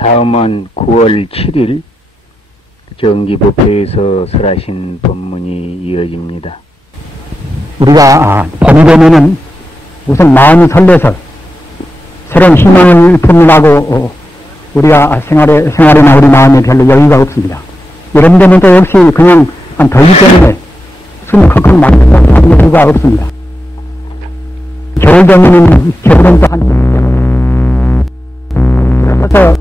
다음은 9월 7일 정기부패에서 설하신 법문이 이어집니다. 우리가 봄이 되면은 우선 마음이 설레서 새로운 희망을 품으라고 우리가 생활이나 우리 마음에 별로 여유가 없습니다. 이런 데는 또 역시 그냥 더위 때문에 숨이 컥컥 막히는 여유가 없습니다. 겨울 되면은 겨울은 또 그래서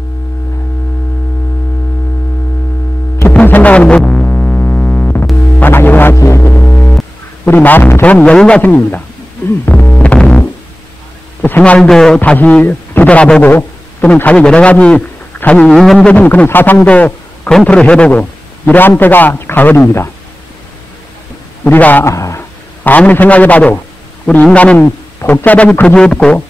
깊은 생각을 못 하나 여러 가지 우리 마음에 좋은 여유가 생깁니다. 생활도 다시 뒤돌아보고 또는 자기 여러 가지 자기 이념적인 그런 사상도 검토를 해보고 이러한 때가 가을입니다. 우리가 아무리 생각해봐도 우리 인간은 복잡하기 그지없고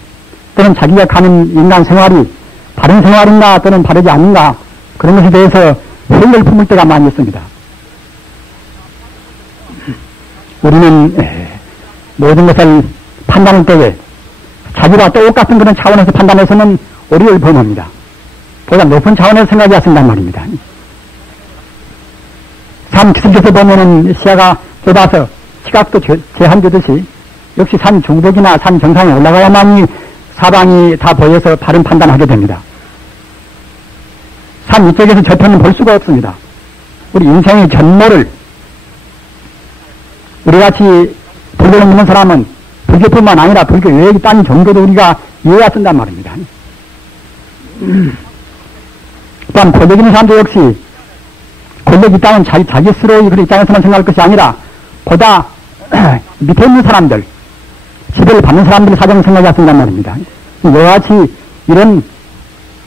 또는 자기가 가는 인간 생활이 바른 생활인가 또는 바르지 않는가 그런 것에 대해서 회의를 품을 때가 많이 있습니다. 우리는 모든 것을 판단할 때에 자기와 똑같은 그런 차원에서 판단해서는 오류를 범합니다. 보다 높은 차원에서 생각해야 쓴단 말입니다. 산 기슭에서 보면은 시야가 좁아서 시각도 제한되듯이 역시 산 중독이나 산 정상에 올라가야만이 사방이 다 보여서 바른 판단하게 됩니다. 산 이쪽에서 저편은 볼 수가 없습니다. 우리 인생의 전모를 우리같이 불교를 믿는 사람은 불교뿐만 아니라 불교 외의 딴 종교도 우리가 이해해야 쓴단 말입니다. 또한 권력 있는 사람도 역시 권력 있다는 자기 스스로의 그런 입장에서만 생각할 것이 아니라 보다 밑에 있는 사람들, 지배를 받는 사람들의 사정을 생각해야 쓴단 말입니다. 이와 같이 이런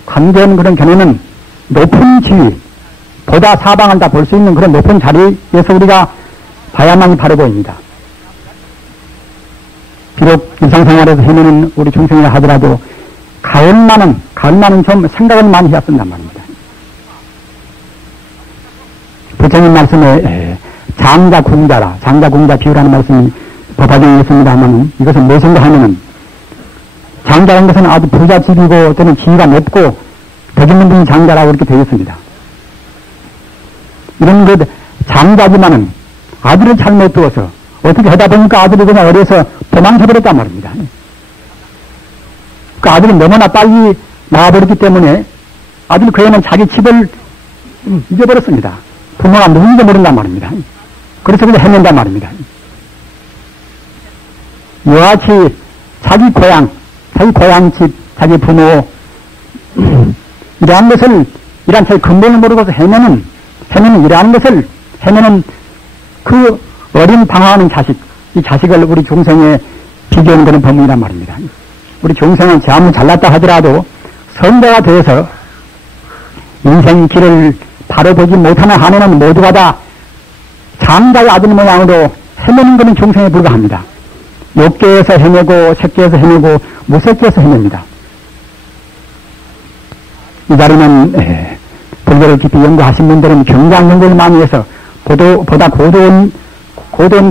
관계한 그런 견해는 높은 지위, 보다 사방을 다 볼 수 있는 그런 높은 자리에서 우리가 봐야만이 바로 보입니다. 비록 일상생활에서 헤매는 우리 중생이라 하더라도 가을만은 좀 생각을 많이 해야 쓴단 말입니다. 부처님 말씀에 장자 궁자 비유라는 말씀이 법화경에 있습니다만 이것은 무엇인가 하면은 장자라는 것은 아주 부자집이고 또는 지위가 높고 덕 있는 분이 장자라고 이렇게 되어 있습니다. 이런 그 장자지만은 아들을 잘못 두어서 어떻게 하다 보니까 아들이 그냥 어려서 도망쳐버렸단 말입니다. 그 아들이 너무나 빨리 나와버렸기 때문에 아들이 그 애는 자기 집을 잊어버렸습니다. 부모가 누군지 모른단 말입니다. 그래서 그냥 헤맨단 말입니다. 이와 같이 자기 고향집, 자기 부모 이러한 것을 이러한 자기 근본을 모르고서 헤매는 이러한 것을 헤매는 그 어린 방황하는 자식, 이 자식을 우리 중생에 비교하는 그런 법문이란 말입니다. 우리 중생은 아무리 잘났다 하더라도 선배가 되어서 인생 길을 바로 보지 못하는 한에는 모두가 다 장자의 아들 모양으로 헤매는 것은 중생에 불과합니다. 욕계에서 헤매고 색계에서 헤매고 무색계에서 헤맵니다. 이 자리는 불교를 깊이 연구하신 분들은 경장 연구를 많이 해서 보다 고도운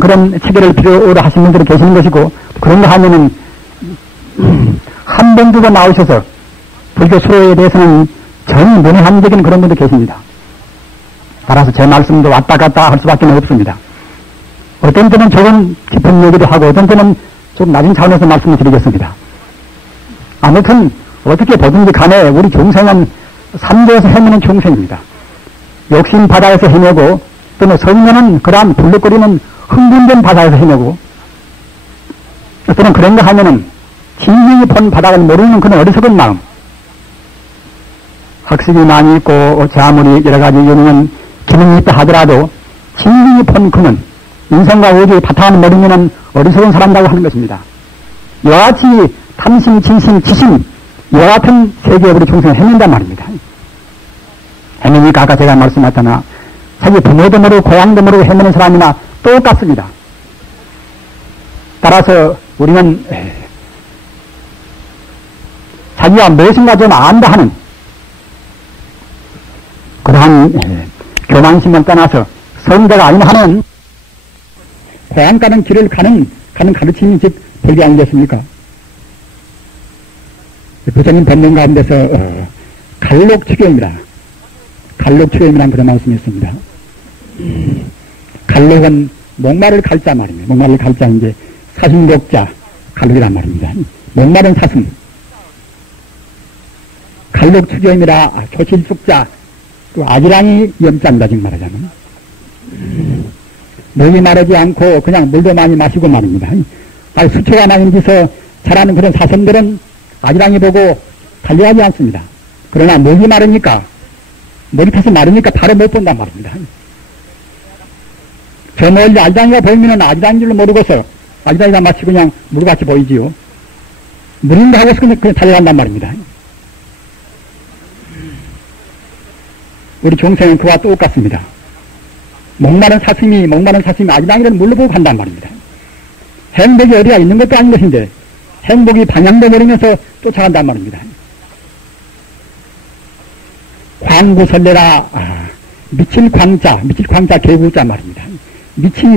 그런 체계를 필요로 하신 분들이 계시는 것이고 그런 거 하면은 한 번 두 번 나오셔서 불교 수로에 대해서는 전 문외한적인 그런 분도 계십니다. 따라서 제 말씀도 왔다 갔다 할 수밖에 없습니다. 어떤 때는 조금 깊은 얘기도 하고 어떤 때는 좀 낮은 차원에서 말씀을 드리겠습니다. 아무튼 어떻게 보든지 간에 우리 중생은 삼도에서 헤매는 중생입니다. 욕심 바다에서 헤매고 또는 성녀는 그러한 불룩거리는 흥분된 바다에서 헤매고 또는 그런 거 하면은 진정이 본 바닥을 모르는 그런 어리석은 마음, 학식이 많이 있고 아무리 여러 가지 유능한 기능이 있다 하더라도 진정이 본 그는 인생과 우주의 바탕을 모르면 어리석은 사람이라고 하는 것입니다. 이와 같이 탐심, 진심, 지심 이와 같은 세계에 우리 중생을 헤맨단 말입니다. 헤매니까 아까 제가 말씀하셨잖아 자기 부모도 모르고 고향도 모르고 헤매는 사람이나 똑같습니다. 따라서 우리는 자기가 무엇인가 좀 안다 하는 그러한 교만심을 떠나서 성자가 아니면 하는 고향 가는 길을 가는 가르침이 즉 불교 아니겠습니까? 부처님 법문 가운데서 갈록추교입니다. 갈록추교임이라는 그런 말씀이 있습니다. 갈록은 목마를 갈자 말입니다. 목마를 갈자 이제 사슴독자 갈록이란 말입니다. 목마른 사슴. 갈록추교임이라 초실숙자 또 아지랑이 염자입니다. 지금 말하자면. 목이 마르지 않고 그냥 물도 많이 마시고 말입니다. 수초가 많이 뒤서 자라는 그런 사슴들은 아지랑이 보고 달려가지 않습니다. 그러나 목이 마르니까 머리 타서 마르니까 바로 못 본단 말입니다. 저 멀리 아지랑이가 보이면은 아지랑인 줄로 모르고서 아지랑이가 마치 그냥 물같이 보이지요. 물인가 하고서 그냥 달려간단 말입니다. 우리 중생은 그와 똑같습니다. 목마른 사슴이 아지랑이를 물로 보고 간단 말입니다. 행복이 어디가 있는 것도 아닌 것인데 행복이 방향도 모르면서 쫓아간단 말입니다. 광구설레라 미칠 광자 개구자 말입니다. 미친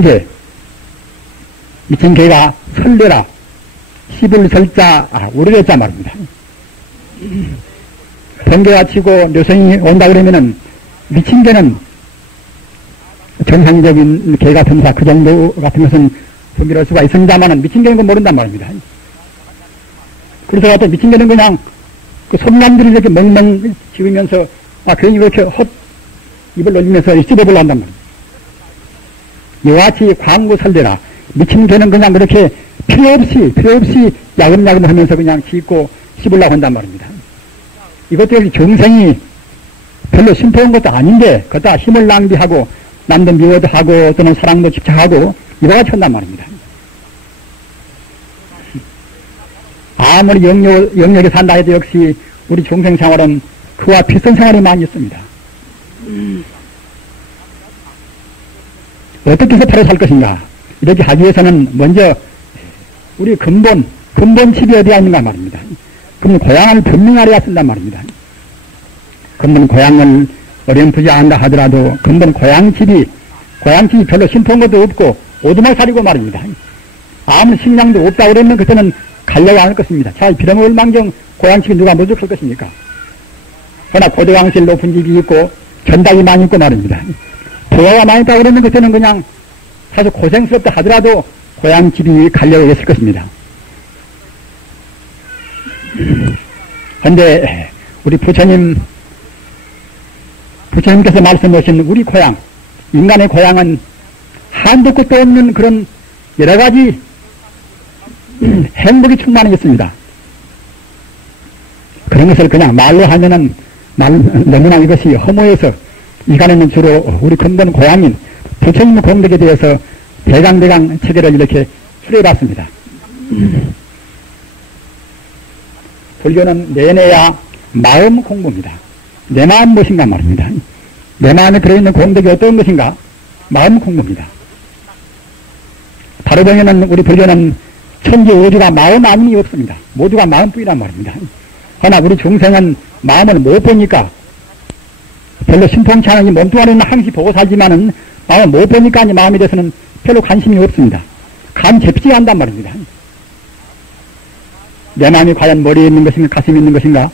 개가 설레라 시불 설자 우르레자 말입니다. 번개가 치고 묘성이 온다 그러면은 미친 개는 정상적인 개 같은 사 그 정도 같은 것은 분별할 수가 있습니다만은 미친 개는 건 모른단 말입니다. 그래서 어떤 미친 개는 그냥 그 손남들이 이렇게 멍멍 지으면서 괜히 이렇게 헛 입을 놀리면서 씹어보려 한단 말입니다. 이와 같이 광구설레라 미친 개는 그냥 그렇게 필요 없이 야금야금 하면서 그냥 짖고 씹으려고 한단 말입니다. 이것도 역시 중생이 별로 심포한 것도 아닌데 그것다 힘을 낭비하고 남도 미워도 하고 또는 사랑도 집착하고 이와 같이 한단 말입니다. 아무리 영역에 산다 해도 역시 우리 중생 생활은 그와 비슷한 생활이 많이 있습니다. 어떻게 해서 바로 살 것인가 이렇게 하기 위해서는 먼저 우리 근본칩이 어디가 있는가 말입니다. 그러면 고향을 분명히 알아야 쓴단 말입니다. 근본 고향을 어렴풋이 안다 하더라도 근본 고향집이 별로 심포한 것도 없고 오두막살이고 말입니다. 아무 식량도 없다 그러면 그때는 가려고 안 할 것입니다. 자, 빌어먹을 망정 고향집이 누가 모족할 것입니까? 그러나 고대왕실 높은 집이 있고 견닭이 많이 있고 말입니다. 부하가 많이 있다 그러면 그때는 그냥 사실 고생스럽다 하더라도 고향집이 가려고 했을 것입니다. 그런데 우리 부처님께서 말씀하신 우리 고향, 인간의 고향은 한도 끝도 없는 그런 여러 가지 행복이 충만히 있습니다. 그런 것을 그냥 말로 하면은 너무나 이것이 허무해서 이간에는 주로 우리 근본 고향인 부처님 공덕에 대해서 대강 체계를 이렇게 추려봤습니다. 불교는 내내야 마음 공부입니다. 내 마음 무엇인가 말입니다. 내 마음에 들어있는 공덕이 어떤 것인가? 마음 공부입니다. 바로 보면은 우리 불교는 천지 우주가 마음 아님이 없습니다. 모두가 마음뿐이란 말입니다. 그러나 우리 중생은 마음을 못 보니까 별로 심통치 않으니 몸뚱아리는 항시 보고 살지만은 마음을 못 보니까 마음에 대해서는 별로 관심이 없습니다. 감 잡지 않단 말입니다. 내 마음이 과연 머리에 있는 것인가 가슴에 있는 것인가?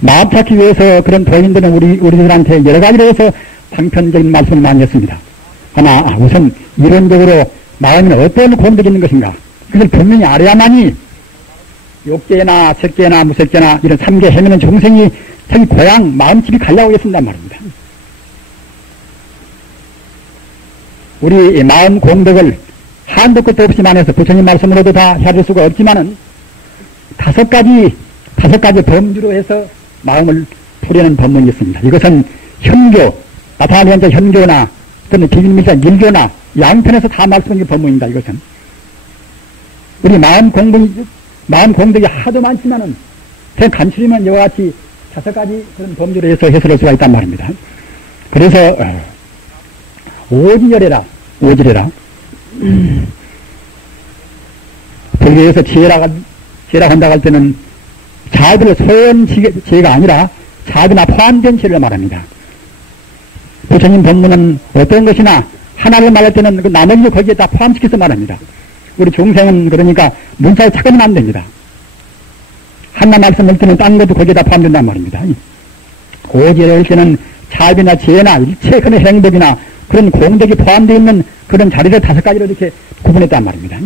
마음 찾기 위해서 그런 도인들은 우리들한테 여러 가지로 해서 방편적인 말씀을 많이 했습니다. 그러나 우선 이론적으로 마음에는 어떤 공덕이 있는 것인가? 그걸 분명히 알아야만이 욕계나 색계나 무색계나 이런 삼계 헤매는 중생이 자기 고향 마음집이 가려고 했습니다 말입니다. 우리 마음 공덕을 한도 끝도 없이만 해서 부처님 말씀으로도 다 헤아릴 수가 없지만은 다섯 가지 범주로 해서 마음을 풀려는 법문이 있습니다. 이것은 현교, 나타나는 현재 현교나 또는 비밀밀자 일교나 양편에서 다 말씀드린 법문입니다. 이것은 우리 마음 공덕이 하도 많지만은 그냥 간추리면 이와 같이 다섯 가지 그런 범주로 해서 해설할 수가 있단 말입니다. 그래서 오지열해라. 불교에서 지혜라고 한다고 할 때는 자아들의 소연 지혜가 아니라 자아들나 포함된 지혜를 말합니다. 부처님 법문은 어떤 것이나 하나를 말할 때는 그 나머지를 거기에 다 포함시켜서 말합니다. 우리 중생은 그러니까 문자에 착각하면 안 됩니다. 한나 말씀을 때는 딴 것도 거기에다 포함된단 말입니다. 오지를 때는 자비나 지혜나 일체 그런 행복이나 그런 공덕이 포함되어 있는 그런 자리를 5가지로 이렇게 구분했단 말입니다.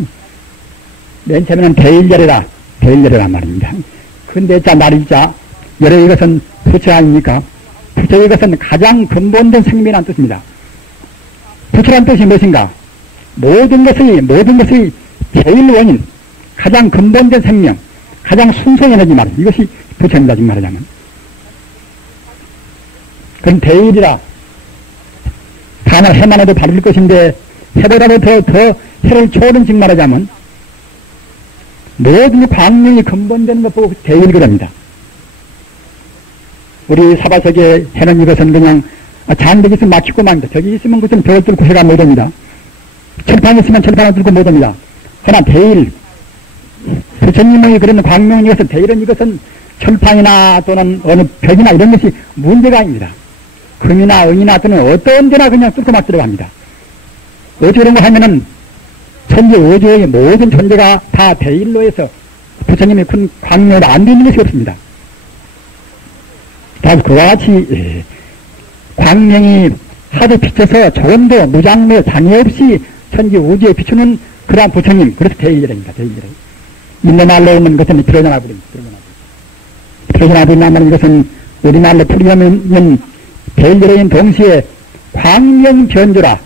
맨 처음에는 대일열이란 말입니다. 근데 자 말일자 열의 이것은 부처 아닙니까? 부처 이것은 가장 근본된 생명이라는 뜻입니다. 부처란 뜻이 무엇인가? 모든 것의 제일 원인, 가장 근본된 생명, 가장 순수한 에너지 말입니다. 이것이 부처입니다. 지금 말하자면. 그건 대일이라. 다만 해만 해도 바를 것인데 해보다도 더 해를 초월한 즉 말하자면 모든 광명이 근본되는 것 보고 대일 그럽니다. 우리 사바석에 해는 이것은 그냥 잔득 있으면 막히고 맙니다. 저기 있으면 그것은 벽을 뚫고 해가 못옵니다. 철판이 있으면 철판을 뚫고 못옵니다. 그러나 대일, 부처님의 그런 광명이 이것은 대일은 이것은 철판이나 또는 어느 벽이나 이런 것이 문제가 아닙니다. 금이나 은이나 또는 어떤 데나 그냥 뚫고 막 들어갑니다. 어찌 그런 거 하면은 천재 우주의 모든 존재가 다 대일로 해서 부처님의 큰 광명으로 안 되는 것이 없습니다. 다음 그와 같이 광명이 하도 비춰서 조금도 무장매 장애 없이 천지 우주에 비추는 그러한 부처님, 그래서 대일이랍니다. 대일이라. 인도말로 오면 그것은 드러나버립니다. 드러나버린다면 이것은 우리말로 풀이하면 대일이라는 동시에 광명변조라,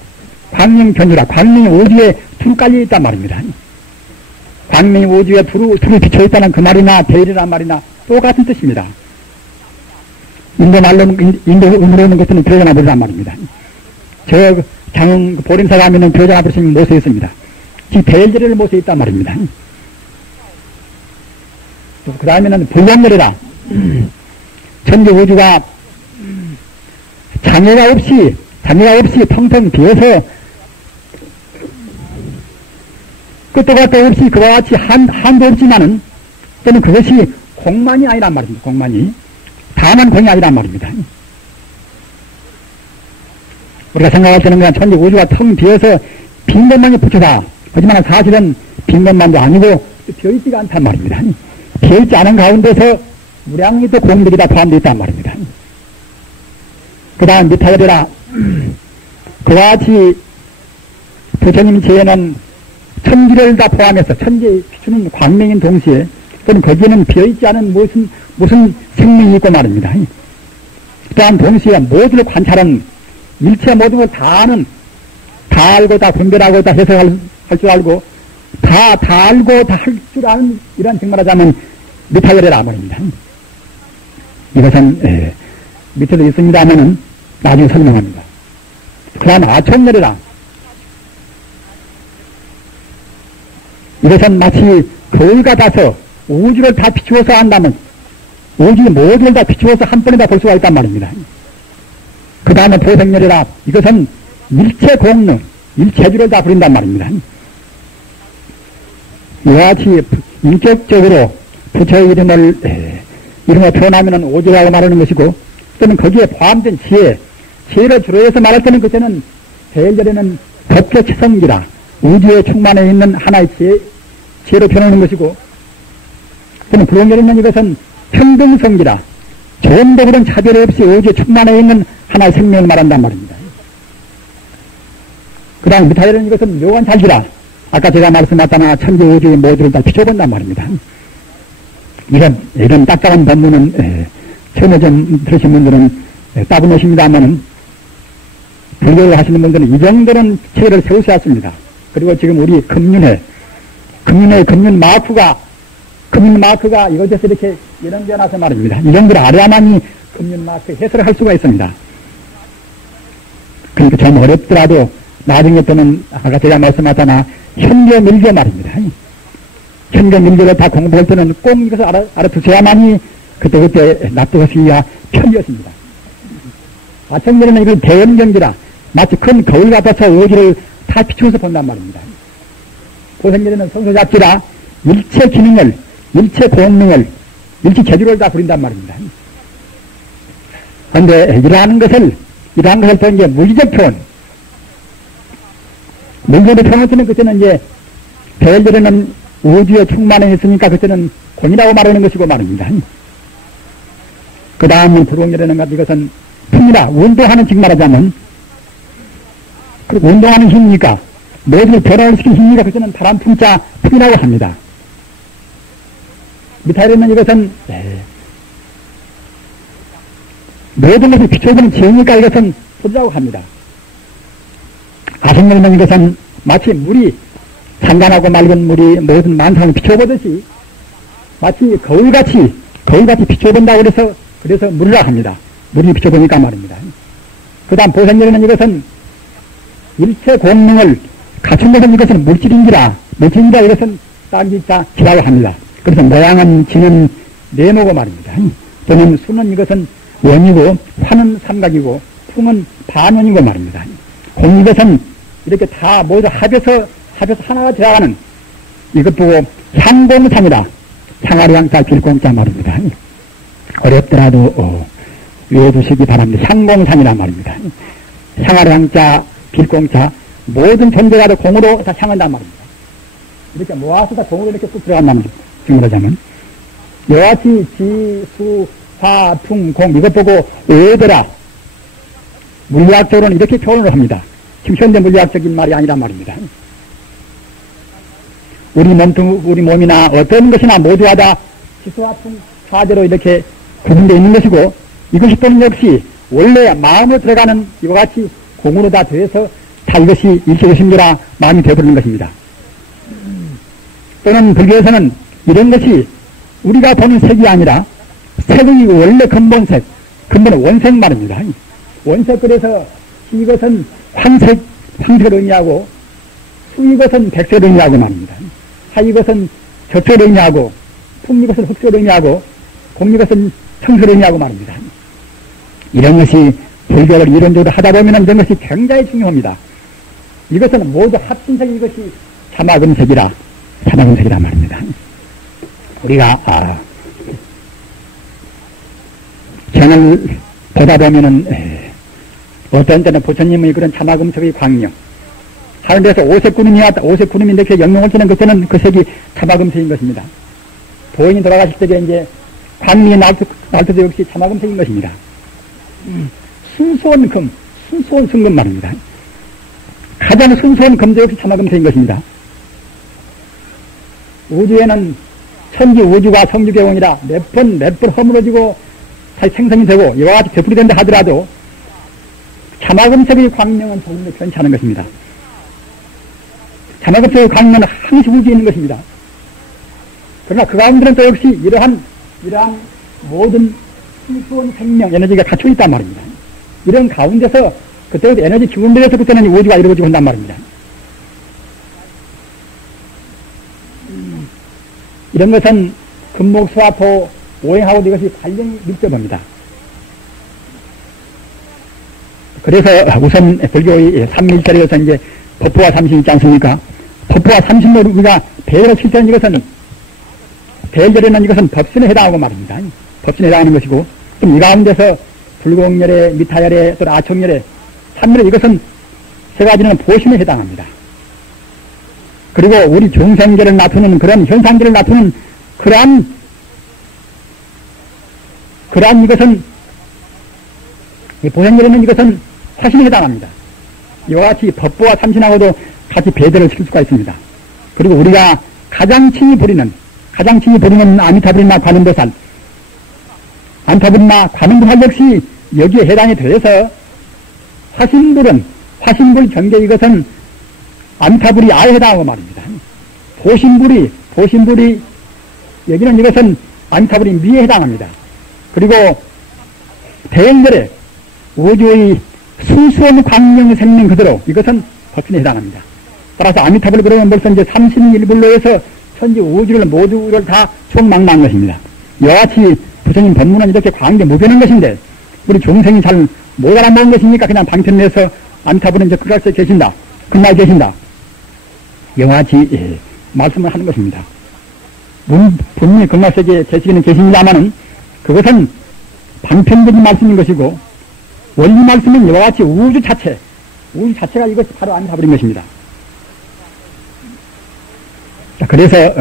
광명이 우주에 두루 깔려 있단 말입니다. 광명이 우주에 두루 비춰 있다는 그 말이나 대일이란 말이나 똑같은 뜻입니다. 인도음으로는 것은 드러나버리란 말입니다. 저 장흥 보림사 가면은 드러나버리신 모세 있습니다. 지 대일절을 모세 있단 말입니다. 그 다음에는 불량열이라. 천지 우주가 장애가 없이 텅텅 비어서 끝도 gat도 없이 그와 같이 한도 없지만은 또는 그것이 공만이 아니란 말입니다. 공만이. 다만 공이 아니란 말입니다. 우리가 생각할 때는 그냥 천지 우주가 텅 비어서 빈 것만이 부처다. 하지만 사실은 빈 것만도 아니고 비어있지가 않단 말입니다. 비어있지 않은 가운데서 무량히 또 공덕이 다 포함되어 있단 말입니다. 그 다음 미타열이라. 그와 같이 부처님 제에는 천지를 다 포함해서 천지에 비추는 광명인 동시에 또는 거기에는 비어있지 않은 무슨 생명이 있고 말입니다. 또한 동시에 모두를 관찰한 일체 모든 걸 다 아는, 다 알고 다 분별하고 다 해석할 줄 알고 다 알고 다 할 줄 아는 이런 정말하자면 미타열이라 말입니다. 이것은 밑에도 있습니다면은 나중에 설명합니다. 그 다음 아촌열이라. 이것은 마치 거울 같아서 우주를 다 비추어서 한다면 우주의 모두를 다 비추어서 한 번에 다 볼 수가 있단 말입니다. 그 다음에 보생열이라. 이것은 일체 공능, 일체주를 다 부린단 말입니다. 이와 같이 인격적으로 부처의 이름을 표현하면 오주라고 말하는 것이고 또는 거기에 포함된 지혜를 주로 해서 말할 때는 그때는 대일절에는 법교치성기라. 우주에 충만해 있는 하나의 지혜로 표현하는 것이고 또는 불용열에는 이것은 평등성기라. 조금도 그런 차별 없이 우주에 충만해 있는 하나의 생명을 말한단 말입니다. 그 다음 미타열은 이것은 묘한 잘기라. 아까 제가 말씀하셨다나 천지 우주의 모두를 다 비춰본단 말입니다. 이런 딱딱한 법문은 처음에 좀 들으신 분들은 따분하십니다만은 불교를 하시는 분들은 이 정도는 체계를 세우셔야 합니다. 그리고 지금 우리 금륜회 금륜 마크가 이것에서 이렇게 연행되어나서 말입니다. 이 정도를 알아야만이 금륜 마크 해설을 할 수가 있습니다. 그러니까 좀 어렵더라도 나중에 또는 아까 제가 말씀하셨잖아 현교 밀교 말입니다. 현교 밀교를 다 공부할 때는 꼭 이것을 알아두셔야만이 그때 납득하시기가 편리했습니다. 아청들은 이건 대연경지라 마치 큰 거울 같아서 우주를 다 비추어서 본단 말입니다. 고생절에는 성소잡지라 일체 기능을, 일체 공능을, 일체 재주를 다 부린단 말입니다. 그런데 이러한 것을 본 게 물리적 표현, 물리적 표현을 때는 그때는 이제 대열절에는 우주에 충만해 있으니까 그때는 공이라고 말하는 것이고 말입니다. 그 다음은 불공이라는 것, 이것은 풍이라, 운동하는 즉 말하자면, 그 운동하는 힘이니까, 모든 변화를 시킨 힘이니까, 그것은 바람 풍자 풍이라고 합니다. 미타에는 이것은, 모든 것을 비춰보는 지혜니까 이것은 소리라고 합니다. 가성령은 이것은 마치 물이, 산간하고 맑은 물이 모든 만상을 비춰보듯이, 마치 거울같이 비춰본다고 그래서 물이라 합니다. 물이 비춰보니까 말입니다. 그 다음 보생열에는 이것은 일체 공능을 갖춘 것은 이것은 물질인지라 이것은 딴기자 지라고 합니다. 그래서 모양은 지는 네모고 말입니다. 또는 수는 이것은 원이고 화는 삼각이고 풍은 반원이고 말입니다. 공 이것은 이렇게 다 모두 합해서 하나가 들어가는 이것 보고 향공산이라 향아리양자 빌공자 말입니다. 어렵더라도 외워두시기 바랍니다. 향공산이란 말입니다. 향아리양자 빌공자 모든 존재가 다 공으로 다 향한단 말입니다. 이렇게 모아서 다 공으로 이렇게 쭉 들어간다는 거죠. 지금 말하자면 여하치 지, 수, 화, 풍, 공 이것 보고 오더라 물리학적으로는 이렇게 표현을 합니다. 지금 현대 물리학적인 말이 아니란 말입니다. 우리 몸이나 어떤 것이나 모두가 다 지수와 풍, 화대로 이렇게 구분되어 있는 것이고 이것이 또는 역시 원래 마음으로 들어가는 이와 같이 공으로 다 되어서 다 이것이 일체의심조라 마음이 되어버리는 것입니다. 또는 불교에서는 이런 것이 우리가 보는 색이 아니라 색의 원래 근본색, 근본은 원색 말입니다. 원색 그래서 이것은 황색을 의미하고 수 이것은 백색을 의미하고 말입니다. 하 이것은 적색을 의미하고 풍 이것은 흑색을 의미하고 공 이것은 청색을 의미하고 말입니다. 이런 것이 불교를 이론적으로 하다 보면 이런 것이 굉장히 중요합니다. 이것은 모두 합신색이 이것이 자막음색이라 말입니다. 우리가 경을 보다 보면은 어떤 때는 부처님의 그런 자막음색의 광명 하는 데서 오색구름이 이렇게 영롱을 쓰는 그때는 그 색이 자막음색인 것입니다. 도인이 돌아가실 때 이제 광명이 나올 때도 역시 자막음색인 것입니다. 순수한 순금 말입니다. 가장 순수한 금도 역시 자막음색인 것입니다. 우주에는 천지 우주가 성주개원이라 몇 번 허물어지고 다시 생성이 되고 이와 같이 되풀이 된다 하더라도 자막음색의 광명은 조금도 변치 않은 것입니다. 자막음색의 광명은 항시 우주에 있는 것입니다. 그러나 그 가운데는 또 역시 이러한 모든 순수한 생명 에너지가 갖춰 있단 말입니다. 이런 가운데서 그때부터 에너지 기운들에서 그때는 우주가 이루어지고 한단 말입니다. 이런 것은 금목수화토 오행하고도 이것이 관련이 밀접합니다. 그래서 우선 불교의 삼밀절에서 이제 법부와 삼신 있지 않습니까? 법부와 삼신을 우리가 배열을 칠 때는 이것은 배열에는 이것은 법신에 해당하고 말입니다. 법신에 해당하는 것이고 이 가운데서 불공열에 미타열에 또 아청열에 삼밀에 이것은 세 가지는 보신에 해당합니다. 그리고 우리 중생계를 나타내는 그런 현상들을 나타내는 그러한 이것은 이 보행열에는 이것은 화신에 해당합니다. 이와 같이 법부와 삼신하고도 같이 배대를 시킬 수가 있습니다. 그리고 우리가 가장 친히 부리는 아미타불이나 관음보살 역시 여기에 해당이 되어서 화신불 경계 이것은 아미타불이 아예 해당하고 말입니다. 보신불이 여기는 이것은 아미타불이 미에 해당합니다. 그리고 대행절에 우주의 순수한 광명 생명 그대로 이것은 법신에 해당합니다. 따라서 아미타불 그러면 벌써 이제 삼신일불로 해서 천지 우주를 모두를 다 총망라한 것입니다. 여하치 부처님 법문은 이렇게 광대 무변한 것인데 우리 중생이 잘 못 알아먹은 것이니까 그냥 방편내서 아미타불은 이제 그갈세 계신다. 그날 계신다. 영화치 말씀을 하는 것입니다. 분명히 극락세계에 계시기는 계십니다마는 그것은 방편적인 말씀인 것이고 원리 말씀은 이와 같이 우주 자체가 이것이 바로 아미타불인 것입니다. 자, 그래서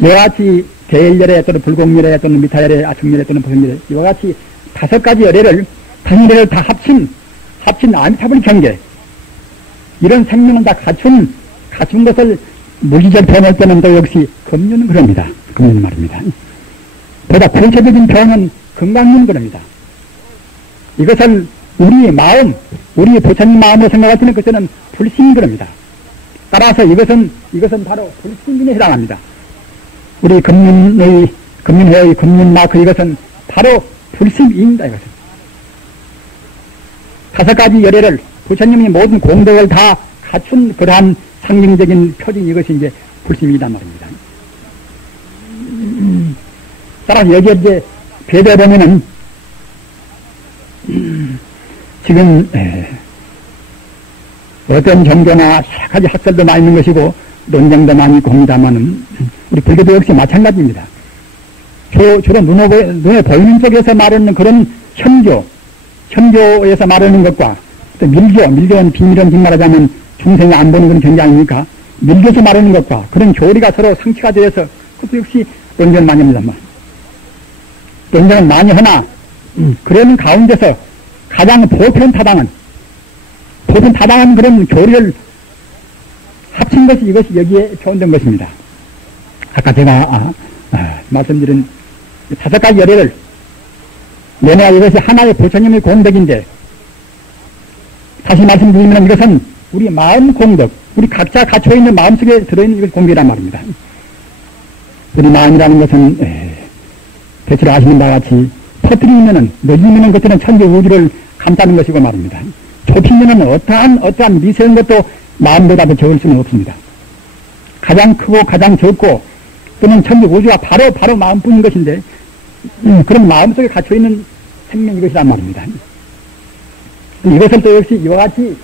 이와 같이 대일열애 또는 불공열애 또는 미타열애, 아충열애 또는 보성열애 이와 같이 5가지 열애를 다 합친 아미타불 경계 이런 생명을 다 갖춘 것을 물리적 표현할 때는 또 역시 금륜은 그럽니다. 금륜 말입니다. 보다 구체적인 표현은 건강륜 그럽니다. 이것을 우리 마음, 우리 부처님 마음으로 생각할 때는 그때는 불심이 그럽니다. 따라서 이것은 바로 불심인에 해당합니다. 우리 금륜회의 금륜마크 이것은 바로 불심입니다. 이것은 5가지 열애를 부처님이 모든 공덕을 다 갖춘 그러한 상징적인 표징 이것이 이제 불심이란 말입니다. 따라서 여기에 이제 배대에 보면은 지금 어떤 종교나 여러 가지 학설도 많이 있는 것이고 논쟁도 많이 있고 합니다만은 우리 불교도 역시 마찬가지입니다. 주로 눈에 보이는 쪽에서 말하는 그런 현교에서 말하는 것과 또 밀교는 비밀은 말하자면 중생이 안 보는 그런 경계 아닙니까? 밀교에서 말하는 것과 그런 교리가 서로 상치가 되어서 그것도 역시 논쟁을 많이 합니다만 논쟁을 많이 하나 그러는 가운데서 가장 보편 타당한 그런 교리를 합친 것이 이것이 여기에 표현된 것입니다. 아까 제가 말씀드린 5가지 열애를 내가 이것이 하나의 부처님의 공덕인데 다시 말씀드리면 이것은 우리 마음 공덕, 우리 각자 갖춰있는 마음속에 들어있는 이것 공덕이란 말입니다. 우리 마음이라는 것은 대체로 아시는 바와 같이 퍼뜨리면은 넓이면은 그때는 천지 우주를 감싸는 것이고 말입니다. 좁히면은 어떠한 미세한 것도 마음보다도 적을 수는 없습니다. 가장 크고 가장 적고 또는 천지 우주가 바로 마음뿐인 것인데 그런 마음속에 갇혀있는 생명 이것이란 말입니다. 이것을 또 역시 이와 같이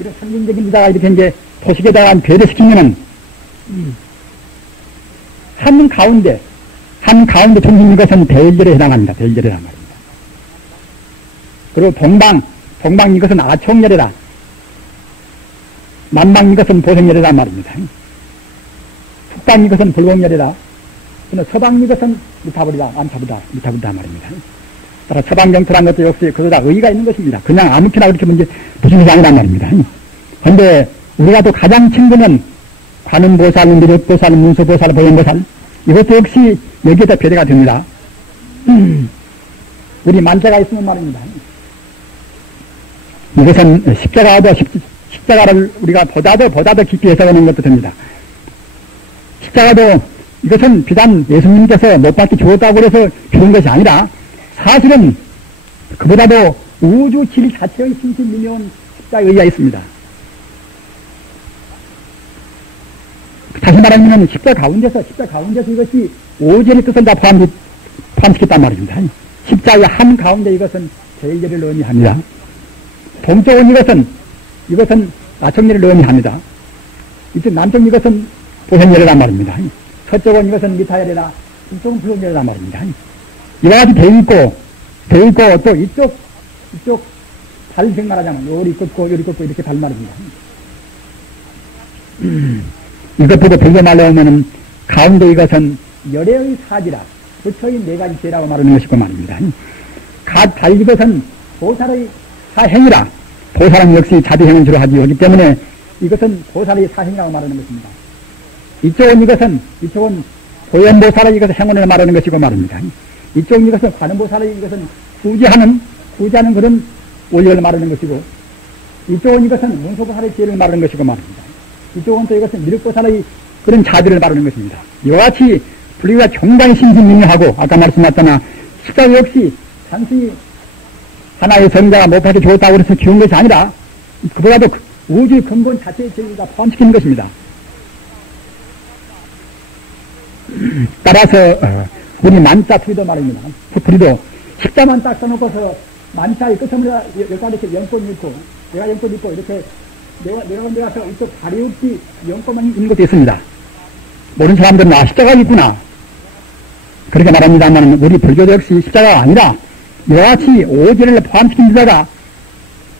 이런 상징적인 데다가 이렇게 이제 도식에다가 배려시키면은 한 가운데 중심인 것은 대일열에 해당합니다. 대일열이란 말입니다. 그리고 동방 이것은 아총열이다. 남방 이것은 보성열이란 말입니다. 북방 이것은 불공열이다. 서방 이것은 미타불이다. 미타불이다 말입니다. 따라 서방 정토란 것도 역시 그러다 의의가 있는 것입니다. 그냥 아무렇게나 그렇게 문제 무슨 일이 아니란 말입니다. 그런데 우리가 또 가장 친구는 관음보살, 미륵보살, 문수보살, 보현보살 이것도 역시 여기에다 배려가 됩니다. 우리 만자가 있으면 말입니다. 이것은 십자가를 우리가 보다도 깊이 해석하는 것도 됩니다. 십자가도 이것은 비단 예수님께서 못 받기 좋았다고 해서 좋은 것이 아니라 사실은 그보다도 우주 질 자체의 신신미묘한 십자가에 의의가 있습니다. 다시 말하면 십자가 가운데서 이것이 오전의 뜻을 다 포함시켰단 말입니다. 십자가의 한 가운데 이것은 대일열을 의미합니다. 동쪽은 이것은 아청열을 의미합니다. 이쪽 남쪽 이것은 보성열이란 말입니다. 서쪽은 이것은 미타열이라 이쪽은 불공열이란 말입니다. 이와 같이 되어 있고 또 이쪽 발색 말하자면 요리 꺾고 이렇게 발 말입니다. 이것보다 불교 말로 하면은 가운데 이것은 열애의 사지라 부처의 4가지 죄라고 말하는 것이고 말입니다. 달 이것은 보살의 사행이라 보살은 역시 자비행을 주로 하지 하기 때문에 이것은 보살의 사행이라고 말하는 것입니다. 이쪽은 보현보살의 이것은 행원을 말하는 것이고 말입니다. 이것은 관음보살의 이것은 구제하는 그런 원리를 말하는 것이고 이것은 문소보살의 지혜를 말하는 것이고 말입니다. 이쪽은 또 이것은 미륵보살의 그런 자비를 말하는 것입니다. 이와 같이 불교가 굉장히 신신미묘하고 아까 말씀하셨다나 십자가 역시 단순히 하나의 성자가 못 받기 좋았다고 해서 키운 것이 아니라 그보다도 우주의 근본 자체의 진리가 포함시키는 것입니다. 따라서 우리 만자 풀이도 말입니다. 풀이도 십자만 딱 써놓고서 만자의 끝으로 여기가 이렇게 연꽃 있고 내가 연꽃 있고 이렇게 내가 이쪽 다리 없이 연꽃만 있는 것도 있습니다. 모르는 사람들은 십자가 있구나 그렇게 말합니다만 우리 불교도 역시 십자가가 아니라 이와 같이 오지를 포함시킨 데다가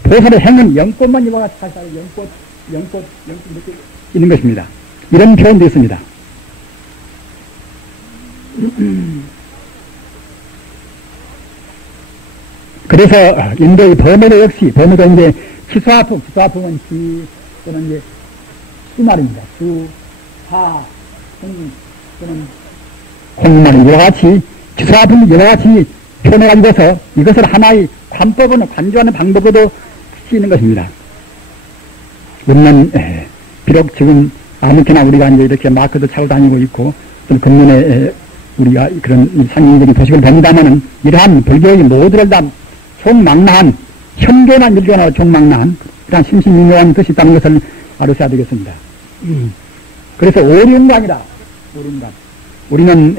보살의 행은 연꽃만 이와 같이 살살 연꽃 이렇게 있는 것입니다. 이런 표현도 있습니다. 그래서 인도의 범어도 역시, 범어도 이제 치수화풍, 치수화풍은 치, 또는 이제 수말입니다. 수, 하, 풍, 또는 공말, 여러 가지, 치수화풍 여러 가지 표현해가지고서 이것을 하나의 관법으로, 관조하는 방법으로 쓰이는 것입니다. 우리는, 비록 지금 아무렇게나 우리가 이제 이렇게 마크도 차고 다니고 있고, 또 근면에 우리가 그런 상징적인 도식을 봅니다마는 이러한 불교의 모두를 다 총망라한, 현교나 밀교나 총망라한 그런 심신미묘한 뜻이 있다는 것을 알으셔야 되겠습니다. 그래서 오륜관이다. 오륜관. 우리는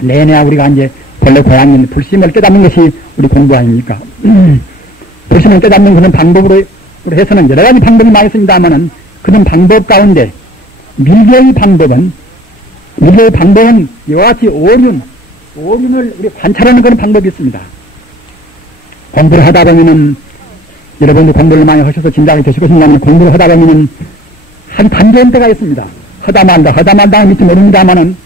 내내 우리가 이제 본래 고향인 불심을 깨닫는 것이 우리 공부 아닙니까? 불심을 깨닫는 그런 방법으로 해서는 여러 가지 방법이 많이 있습니다만은 그런 방법 가운데 밀교의 방법은 이와 같이 오륜을 우리 관찰하는 그런 방법이 있습니다. 공부를 하다 보면은, 여러분들 공부를 많이 하셔서 진작에 되실 것입니다만, 공부를 하다 보면은, 한 단계인 때가 있습니다. 하다 말다 믿지 모릅니다만은,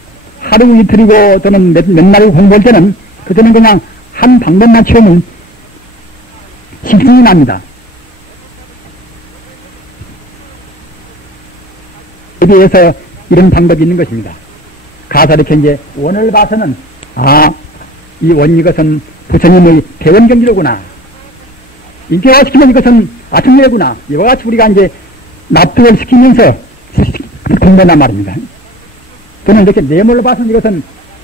하루 이틀이고, 또는 몇 날이고 공부할 때는, 그때는 그냥 한 방법만 채우면, 집중이 납니다. 여기에서 이런 방법이 있는 것입니다. 가서 이렇게 이제 원을 봐서는, 이 원 이것은 부처님의 대원경지로구나. 인격화시키면 이것은 아청례구나. 이와 같이 우리가 이제 납득을 시키면서 공부한단 말입니다. 또는 이렇게 내몰로 봐서는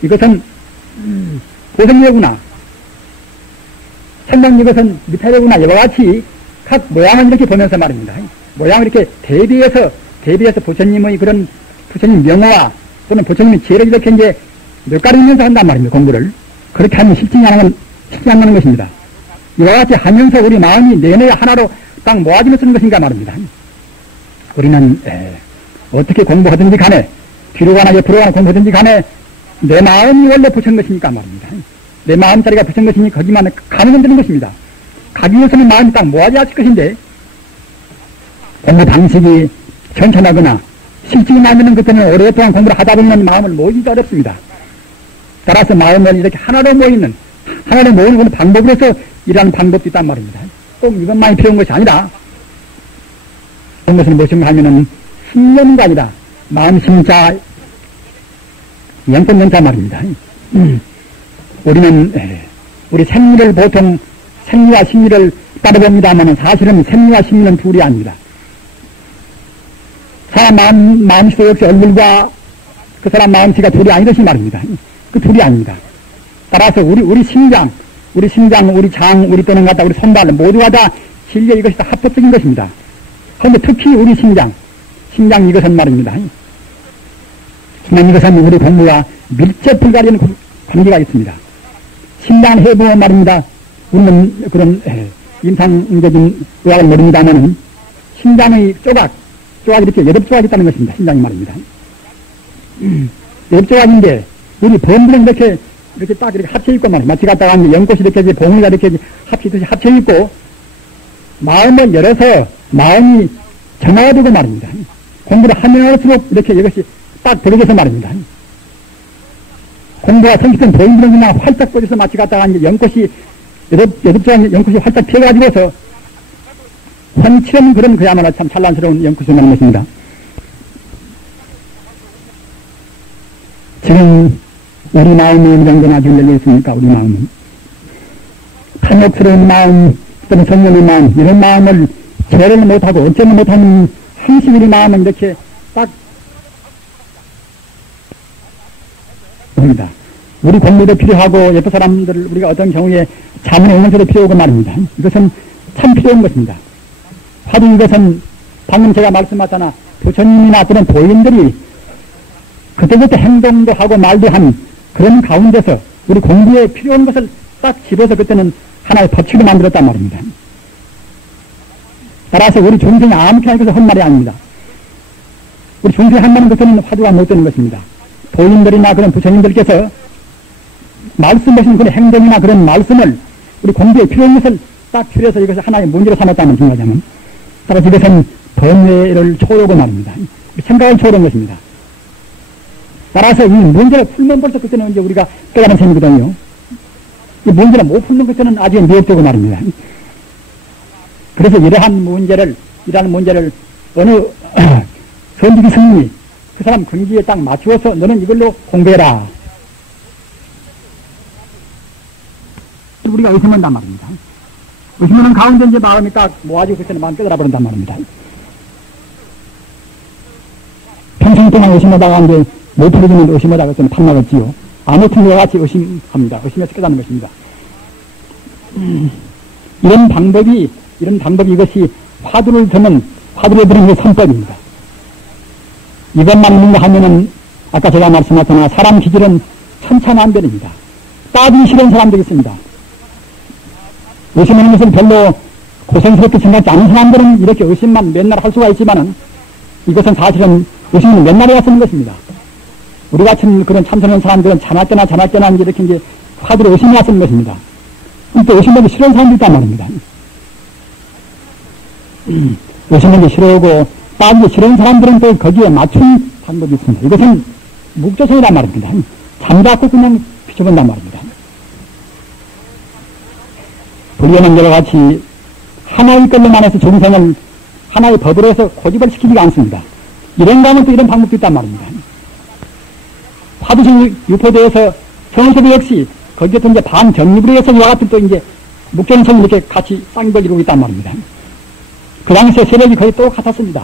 이것은 보성례구나. 천당 이것은 미타례구나. 이와 같이 각 모양을 이렇게 보면서 말입니다. 모양을 이렇게 대비해서 부처님의 그런 부처님 명화와 또는 부처님의 지혜를 이렇게 이제 멸가리면서 한단 말입니다. 공부를. 그렇게 하면 쉽지 않는 것입니다. 이와 같이 하면서 우리 마음이 내내 하나로 딱 모아지며 쓰는 것인가 말입니다. 우리는 어떻게 공부하든지 간에 뒤로 가나 옆으로 가나 공부하든지 간에 내 마음이 원래 부처인 것이니까 말입니다. 내 마음자리가 부처인 것이니 거기만 가면 되는 것입니다. 가기 위해서는 마음이 딱 모아져야 할 것인데 공부 방식이 천천하거나 실증이 나면은 그때는 오랫동안 공부를 하다 보면 마음을 모으기가 어렵습니다. 따라서 마음을 이렇게 하나로 모이는 그런 방법으로서 일하는 방법도 있단 말입니다. 꼭 이것만이 필요한 것이 아니라 그런 것은 무엇인가 하면은 신념가 아니라 마음 심자 영권연자 말입니다. 우리는 우리 생리를 보통 생리와 심리를 따라봅니다만 사실은 생리와 심리는 둘이 아닙니다. 사람 마음씨도 역시 얼굴과 그 사람 마음씨가 둘이 아니듯이 말입니다. 그 둘이 아닙니다. 따라서 우리 심장, 우리 장, 우리 또는 갖다 우리 손발 모두가 다 진리의 이것이 다 합법적인 것입니다. 그런데 특히 우리 심장 이것은 말입니다. 하지만 이것은 우리 공부와 밀접 불가리는 관계가 있습니다. 심장을 해보면 말입니다. 우리는 그런 임상적인 의학을 모릅니다만은 심장의 조각이 이렇게 8조각이 있다는 것입니다. 심장이 말입니다. 8조각인데 우리 범부는 이렇게 딱 이렇게 합쳐있고 말이에요. 마치 갔다가 연꽃이 이렇게 봉우리가 이렇게 합치듯이 합쳐있고 마음을 열어서 마음이 정화되고 말입니다. 공부를 하면 할수록 이렇게 이것이 딱 들어져서 말입니다. 공부가 성취된 보인들은 그냥 활짝 뻗어서 마치 갔다가 연꽃이 8조각 연꽃이 활짝 피어가지고서 환치는 그런 그야말로 참 찬란스러운 연꽃이 나는 것입니다. 지금 우리 마음이 어느 정도나 지금 열려 있습니까? 우리 마음은 탐욕스러운 마음 또는 성령의 마음 이런 마음을 제어를 못하고 어쩌면 못하는 한시 우리 마음은 이렇게 딱 봅니다. 우리 공부도 필요하고 옆에 사람들 우리가 어떤 경우에 자문의 응원서도 필요하고 말입니다. 이것은 참 필요한 것입니다. 하도 이것은 방금 제가 말씀하잖아 부처님이나 그런 도인들이 그때그때 행동도 하고 말도 한 그런 가운데서 우리 공부에 필요한 것을 딱 집어서 그때는 하나의 법칙을 만들었단 말입니다. 따라서 우리 중생이 아무렇게나 해서 한 말이 아닙니다. 우리 중생이 한 말은 그때는 화두가 못 되는 것입니다. 도인들이나 그런 부처님들께서 말씀하신 그런 행동이나 그런 말씀을 우리 공부에 필요한 것을 딱 줄여서 이것을 하나의 문제로 삼았다면 중요하자면 따라서 이것은 번뇌를 초월하고 말입니다. 생각을 초월한 것입니다. 따라서 이 문제를 풀면 벌써 그때는 이제 우리가 깨달은 셈이거든요. 이 문제를 못 풀는 것은 아주 미혹되고 말입니다. 그래서 이러한 문제를 어느 선지기 스님이 그 사람 근기에 딱 맞추어서 너는 이걸로 공부해라. 우리가 의심한단 말입니다. 의심하는 가운데 이제 마음이 딱 모아지고 그때는 마음 깨달아 버린단 말입니다. 평생 동안 의심하다가 이제 못 풀어주면 의심하다가 그때는 탐나겠지요. 아무튼 이와 같이 의심합니다. 의심해서 깨닫는 것입니다. 이런 방법이 이것이 화두를 드는 게 선법입니다. 이것만 능가하면은 아까 제가 말씀하셨으나 사람 기질은 천차만별입니다. 따지기 싫은 사람들이 있습니다. 의심하는 것을 별로 고생스럽게 생각지 않은 사람들은 이렇게 의심만 맨날 할 수가 있지만은 이것은 사실은 의심은 맨날 해야 쓰는 것입니다. 우리 같은 그런 참선하는 사람들은 자날 때나 이렇게 이제 화두를 의심해야 쓰는 것입니다. 또 의심하기 싫어하는 사람도 있단 말입니다. 의심하기 싫어하고 따지기 싫어하는 사람들은 또 거기에 맞춘 방법이 있습니다. 이것은 묵조성이란 말입니다. 잠자코 그냥 비춰본단 말입니다. 불교는 여러 가지 하나의 걸로만 해서众생을 하나의 법으로 해서 고집을 시키지가 않습니다. 이런 가면 또 이런 방법도 있단 말입니다. 화두성 유포대에서 성서도 역시 거기에 또 이제 반정립으로 해서 이와 같은 또 이제 묵조성이 이렇게 같이 쌍벽을 이루고 있단 말입니다. 그 당시에 세력이 거의 똑같았습니다.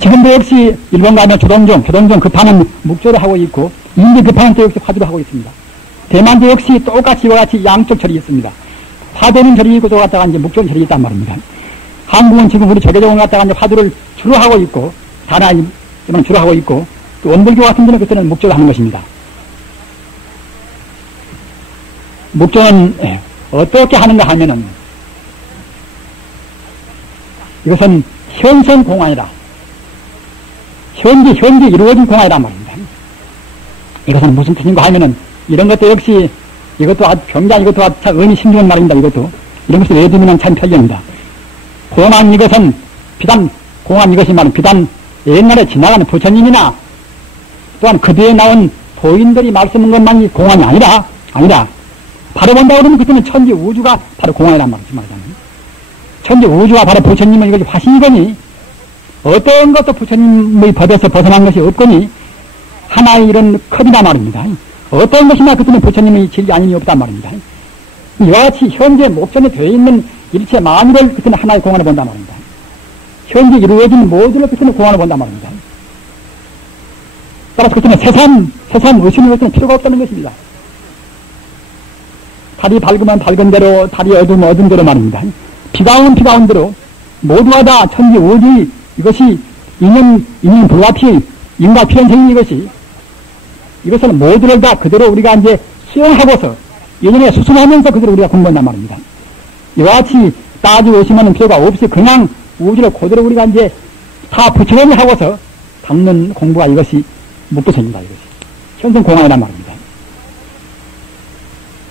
지금도 역시 일본 가면 조동종 급하는 묵조를 하고 있고 인제 급하는 또 역시 화두를 하고 있습니다. 대만도 역시 똑같이 이와 같이 양쪽 절이 있습니다. 화두는 절이 있고 또 갖다가 이제 묵조는 절이 있단 말입니다. 한국은 지금 우리 조계종을 갖다가 이제 화두를 주로 하고 있고 다나이는 주로 하고 있고 또 원불교 같은 데는 그때는 묵조를 하는 것입니다. 묵조는 어떻게 하는가 하면은 이것은 현성공안이라 현재 이루어진 공안이란 말입니다. 이것은 무슨 뜻인가 하면은 이런 것도 역시 이것도 아주 굉장히 이것도 아주 의미 심중한 말입니다. 이것도 이런 것을 외우면 참 편리합니다. 공안 이것은 공안 이것이 말은 비단 옛날에 지나가는 부처님이나 또한 그 뒤에 나온 도인들이 말씀한 것만이 공안이 아니라 바로 본다고 그러면 그때는 천지 우주가 바로 공안이란 말이잖아요. 천지 우주가 바로 부처님은 이것이 화신이거니 어떤 것도 부처님의 법에서 벗어난 것이 없거니 하나의 이런 컵이란 말입니다. 어떤 것이나 그때는 부처님의 질이 아님이 없단 말입니다. 이와 같이 현재 목전에 되어 있는 일체 만유를 그때는 하나의 공안을 본단 말입니다. 현재 이루어진 모두를 그때는 공안을 본단 말입니다. 따라서 그때는 세상 의심을 그때는 필요가 없다는 것입니다. 달이 밝으면 밝은 대로, 달이 어두우면 어두운 대로 말입니다. 비가 오는 대로 모두가 다 천지 우주의 이것이 인연 불가피의 인과필연생인 이것을 모두를 다 그대로 우리가 이제 수용하고서 예전에 수순하면서 그대로 우리가 공부한단 말입니다. 이와 같이 따지고 의심하는 필요가 없이 그냥 우주를 그대로 우리가 이제 다 부처럼이 하고서 닦는 공부가 이것이 묵조성입니다. 이것이 현성공안이란 말입니다.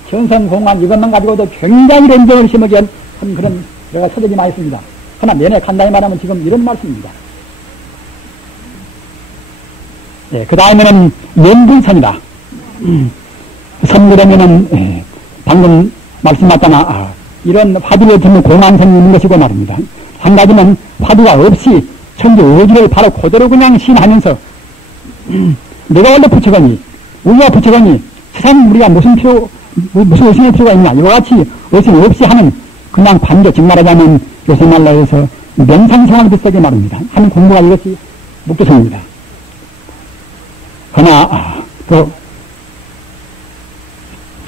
현성공안 이것만 가지고도 굉장히 렌정을 심하게 한 그런 내가 서적이 많이 있습니다. 하나 내내 간단히 말하면 지금 이런 말씀입니다. 그 다음에는 연불선이다. 선그러면은 방금 말씀하셨잖아. 이런 화두를 듣는 공안선이 있는 것이고 말입니다. 한 가지는 화두가 없이 천지 우주를 바로 그대로 그냥 시인하면서 내가 원래 부처거니 우리가 부처거니 세상 우리가 무슨 의심할 필요가 있냐 이와 같이 의심 없이 하는 그냥 관계 즉 말하자면 요새 말로 해서 명상생활 비슷하게 말입니다. 하는 공부가 이것이 묵조성입니다. 그러나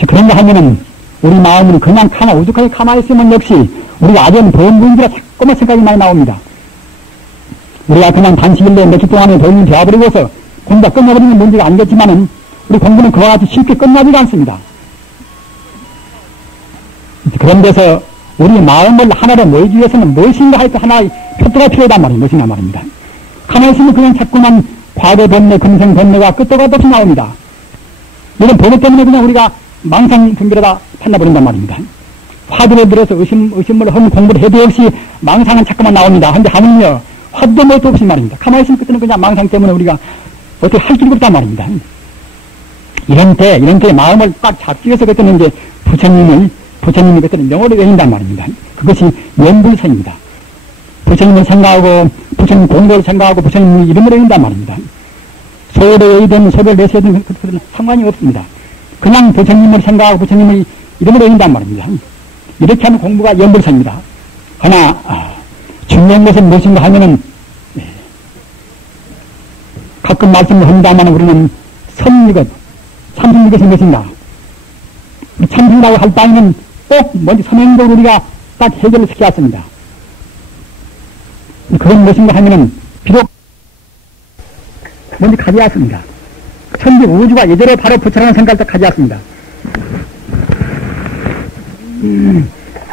그런가 하면은 우리 마음은 그냥 우죽하게 가만히 있으면 역시 우리가 아주 도인분들이 자꾸만 생각이 많이 나옵니다. 우리가 그냥 단시일내에 며칠 동안에 도인을 배워버리고서 공부가 끝나버리는 문제가 아니겠지만은 우리 공부는 그와 같이 쉽게 끝나지가 않습니다. 그런 데서 우리 마음을 하나로 모이기 위해서는 무엇인가 할 때 하나의 표트가 필요하단 말이에요. 무엇인가 말입니다. 가만히 있으면 그냥 자꾸만 과거 번뇌, 금생 번뇌가 끝도 가도 없이 나옵니다. 이런 번뇌 때문에 그냥 우리가 망상 분별하다 판나버린단 말입니다. 화두를 들어서 의심을 하는 공부를 해도 역시 망상은 자꾸만 나옵니다. 근데 하면요, 화두도 뭣도 없이 말입니다. 가만히 있으면 그때는 그냥 망상 때문에 우리가 어떻게 할 길이 없단 말입니다. 이런 때 마음을 딱 잡기 위해서 그때는 이제 부처님이 그때는 명호를 외운단 말입니다. 그것이 연불선입니다. 부처님을 생각하고, 부처님 공덕을 생각하고, 부처님 이름을 외운단 말입니다. 소를 외우든, 소를 내세우든, 그것은 상관이 없습니다. 그냥 부처님을 생각하고, 부처님의 이름을 외운단 말입니다. 이렇게 하는 공부가 연불선입니다. 하나, 중요한 것은 무엇인가 하면은, 가끔 말씀을 한다면 우리는 선이것, 참선이것이 무엇인가? 참선이라고 할 바에는 꼭 먼저 선행적으로 우리가 딱 해결을 시켜왔습니다. 그건 무엇인가 하면은 비록 먼저 가져왔습니다. 천지 우주가 예대로 바로 부처라는 생각을 가져왔습니다.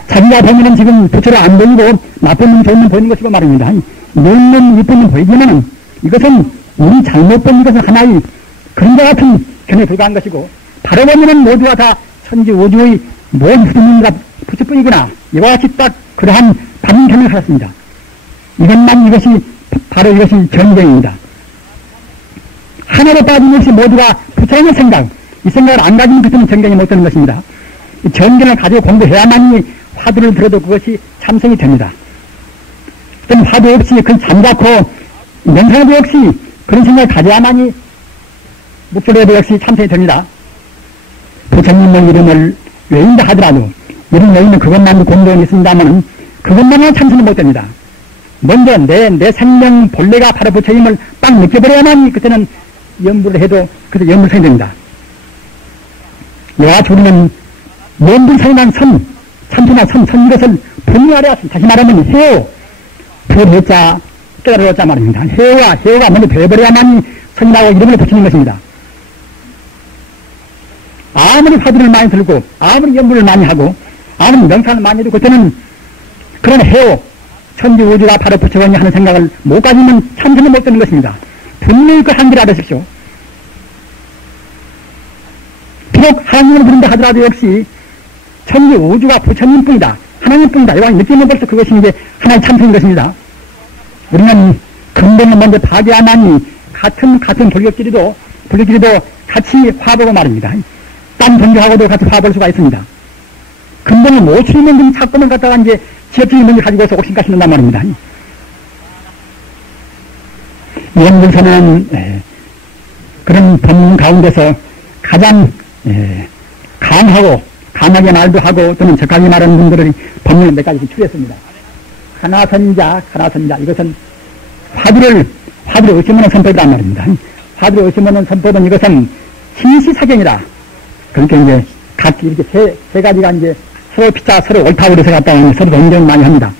자기가 보면은 지금 부처를 안 보이고 나쁜 놈 좋은 놈 보이는 것이고 말입니다. 좋은 놈 이쁜 놈 보이지만은 이것은 우리 잘못 본 이것은 하나의 그림자 같은 견해에 불과한 것이고 바로 보면은 모두가 다 천지 우주의 모든 후대님과 부처뿐이구나. 이와 같이 딱 그러한 바른 견해를 가졌습니다. 이것이 바로 이것이 전쟁입니다. 하나로 빠짐없이 모두가 부처의 생각, 이 생각을 안 가지면 그때는 전쟁이 못 되는 것입니다. 이 전쟁을 가지고 공부해야만이 화두를 들어도 그것이 참선이 됩니다. 그때는 화두 없이 그건 잠자코 명상도 역시 그런 생각을 가져야만이 묵조례도 역시 참선이 됩니다. 부처님의 이름을 외운다 하더라도 이름 외우면 그것만도 공동이 있습니다만 그것만은 참선은 못 됩니다. 먼저 내 생명 본래가 바로 부처님을 딱 느껴버려야만 그때는 연불을 해도 그때 연불성이 됩니다. 이와 우리는 연불성이란 선, 참선한 선 이것을 분명하려 왔습니다. 다시 말하면 해오, 불해자, 깨달아오자 말입니다. 해오가 먼저 되어버려야만 선이라고 이름을 붙이는 것입니다. 아무리 화두를 많이 들고 아무리 연불을 많이 하고 아무리 명상을 많이 해도 그때는 그런 해오, 천지 우주가 바로 부처원이 하는 생각을 못 가지면 참선을 못 되는 것입니다. 분명히 그 한계를 알으십시오. 비록 하나님을 부른다 하더라도 역시 천지 우주가 부처님뿐이다. 하나님뿐이다. 이와 느끼면 벌써 그것이 이제 하나의 참선인 것입니다. 우리는 근본을 먼저 파괴하나니 같은 불격끼리도 같이 화보고 말입니다. 딴 종교하고도 같이 화볼 수가 있습니다. 근본을 못 추리는 착범을 갖다가 이제 지역적인 문제 가지고서 옥신까지 는단 말입니다. 연불선은 그런 법문 가운데서 가장 강하게 말도 하고 또는 적하게 말하는 분들의 법문을 몇 가지 추렸습니다. 하나선자 이것은 화두를 의심하는 선법이란 말입니다. 화두를 의심하는 선법은 이것은 신시사경이다. 그러니까 이제 같이 이렇게 세 가지가 이제 서로 피자 서로 옳다고 그래서 갔다가 서로 논쟁을 많이 합니다.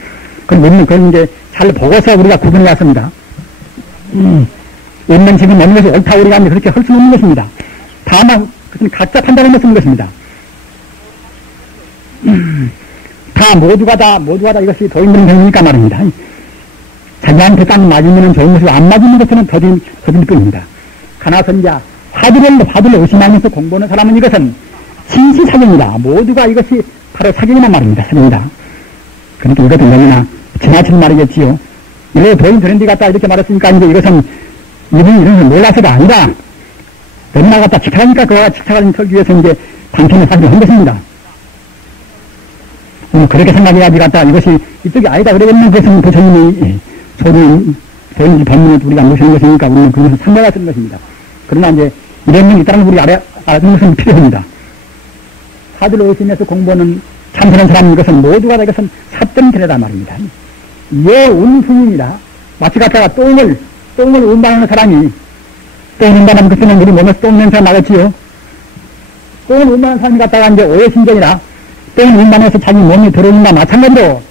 그럼 우리는 그걸 이제 잘 보고서 우리가 구분해 왔습니다. 우리는 지금 어느 것이 옳다고 우리가 그렇게 할 수는 없는 것입니다. 다만 그것은 각자 판단하며 쓰는 것입니다. 모두가 다 이것이 도인들은 경우니까 말입니다. 자기한테 딱 맞으면 좋은 것이고 안 맞으면 것은 더딘 뿐입니다. 가나선자 화두를 의심하면서 공부하는 사람은 이것은 진시사경이다. 모두가 이것이 바로 사경이란 말입니다. 사경이다. 그러니까 이것도 너무나 지나친 말이겠지요. 이래 도인 드랜디 갖다 이렇게 말했으니까 이제 이것은 이분이 이런 걸 몰라서가 아니라 너무나 갖다 직착하니까 그와 직착을 털기 위해서 이제 당신의 사경을 한 것입니다. 그렇게 생각해야지 갖다 이것이 이쪽이 아니다 그러겠는 것은 부처님이 도인 법문을 우리가 모시는 것이니까 우리는 그것을 상대가 쓰는 것입니다. 그러나 이제 이런 면이 있다는 걸 우리가 알아두는 것은 필요합니다. 화두를 의심해서 공부하는 참선한 사람 이것은 모두가 다 이것은 삿된 견해다 말입니다. 예운승입니다. 마치 갖다가 똥을 운반하는 사람이 똥 운반하면 그때는 우리 몸에서 똥 냄새가 나겠지요. 똥을 운반하는 사람이 갖다가 이제 오해신경이라 똥을 운반해서 자기 몸에 들어오는가 마찬가지로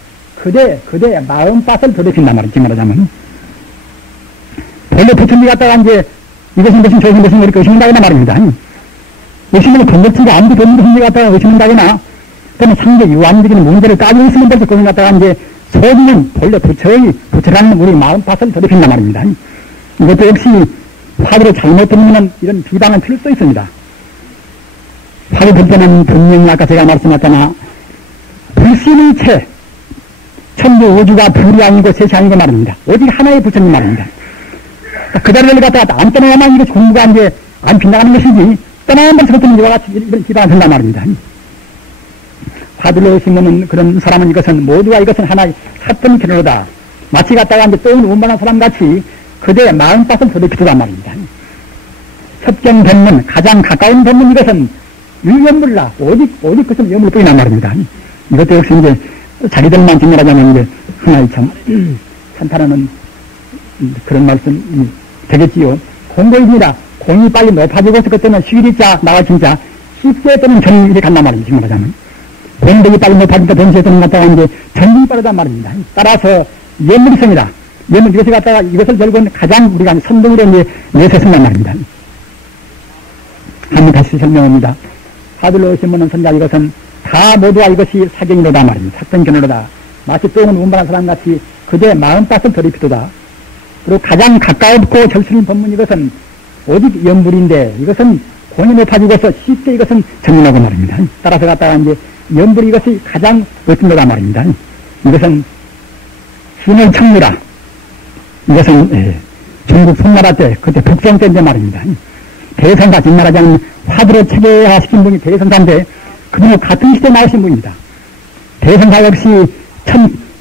그대 마음밭을 더럽힌단 말이지 말하자면 본래 부처님이 갖다가 이제 이것은 무슨 저것은 무슨 이렇게 의심한다거나 말입니다. 의심은 건덕지가 아무도 되는 것을 갖다가 의심한다거나 또는 상대 유한적인 문제를 따지고 있으면 벌써 그걸 갖다가 이제 소리는 본래 부처라는 우리 마음밭을 더럽힌단 말입니다. 이것도 역시 화두를 잘못 들으면 이런 비방은 틀릴 수 있습니다. 화두 들 때는 분명히 아까 제가 말씀했잖아 불신의 채 천부 우주가 둘이 아니고 셋이 아니고 말입니다. 오직 하나의 부처님 말입니다. 그 자리를 갖다가 안 떠나야만 이게 공부가 이제 안 빗나가는 것이지, 떠나면 벌써 그때는 이와 같이 이런 비방을 한단 말입니다. 화두로 심는 그런 사람은 이것은 모두가 이것은 하나의 사건 견으로다. 마치 갖다가 이제 똥을 운반한 사람 같이 그대의 마음밭을 더럽히더란 말입니다. 섭경 법문, 가장 가까운 법문 이것은 유연물라, 오직 그것은 염물뿐이란 말입니다. 이것도 역시 이제 자기들만 증명하자면 이제 하나의 참, 산타라는 그런 말씀 되겠지요. 공고입니다. 공이 빨리 높아지고서 그때는 시리자, 나와 진짜 쉽게 때는 전일이 간단 말입니다. 증명하자면. 공덕이 빨리 높아지니까 동시에 갔다가 이제 전진이 빠르단 말입니다. 따라서 염물성이다. 염물 이것을 갖다가 이것을 결국은 가장 우리가 선동으로 이제 내세선단 말입니다. 한번 다시 설명합니다. 화두로 오신 분은 선자 이것은 다 모두가 이것이 사견이로다 말입니다. 사견견으로다. 마치 똥은 운반한 사람 같이 그대 마음밭을 더럽히도다. 그리고 가장 가까웠고 절실한 법문 이것은 오직 염불인데 이것은 공이 높아지고서 쉽게 이것은 정리하고 말입니다. 따라서 갖다가 이제 염불 이것이 가장 멋진도다 말입니다. 이것은 신을 청무라. 이것은 중국 송나라 때 그때 북송 때인데 말입니다. 대선사 진나라장 화두로 체계화시킨 분이 대선사인데 그분은 같은 시대에 나오신 분입니다. 대선사 역시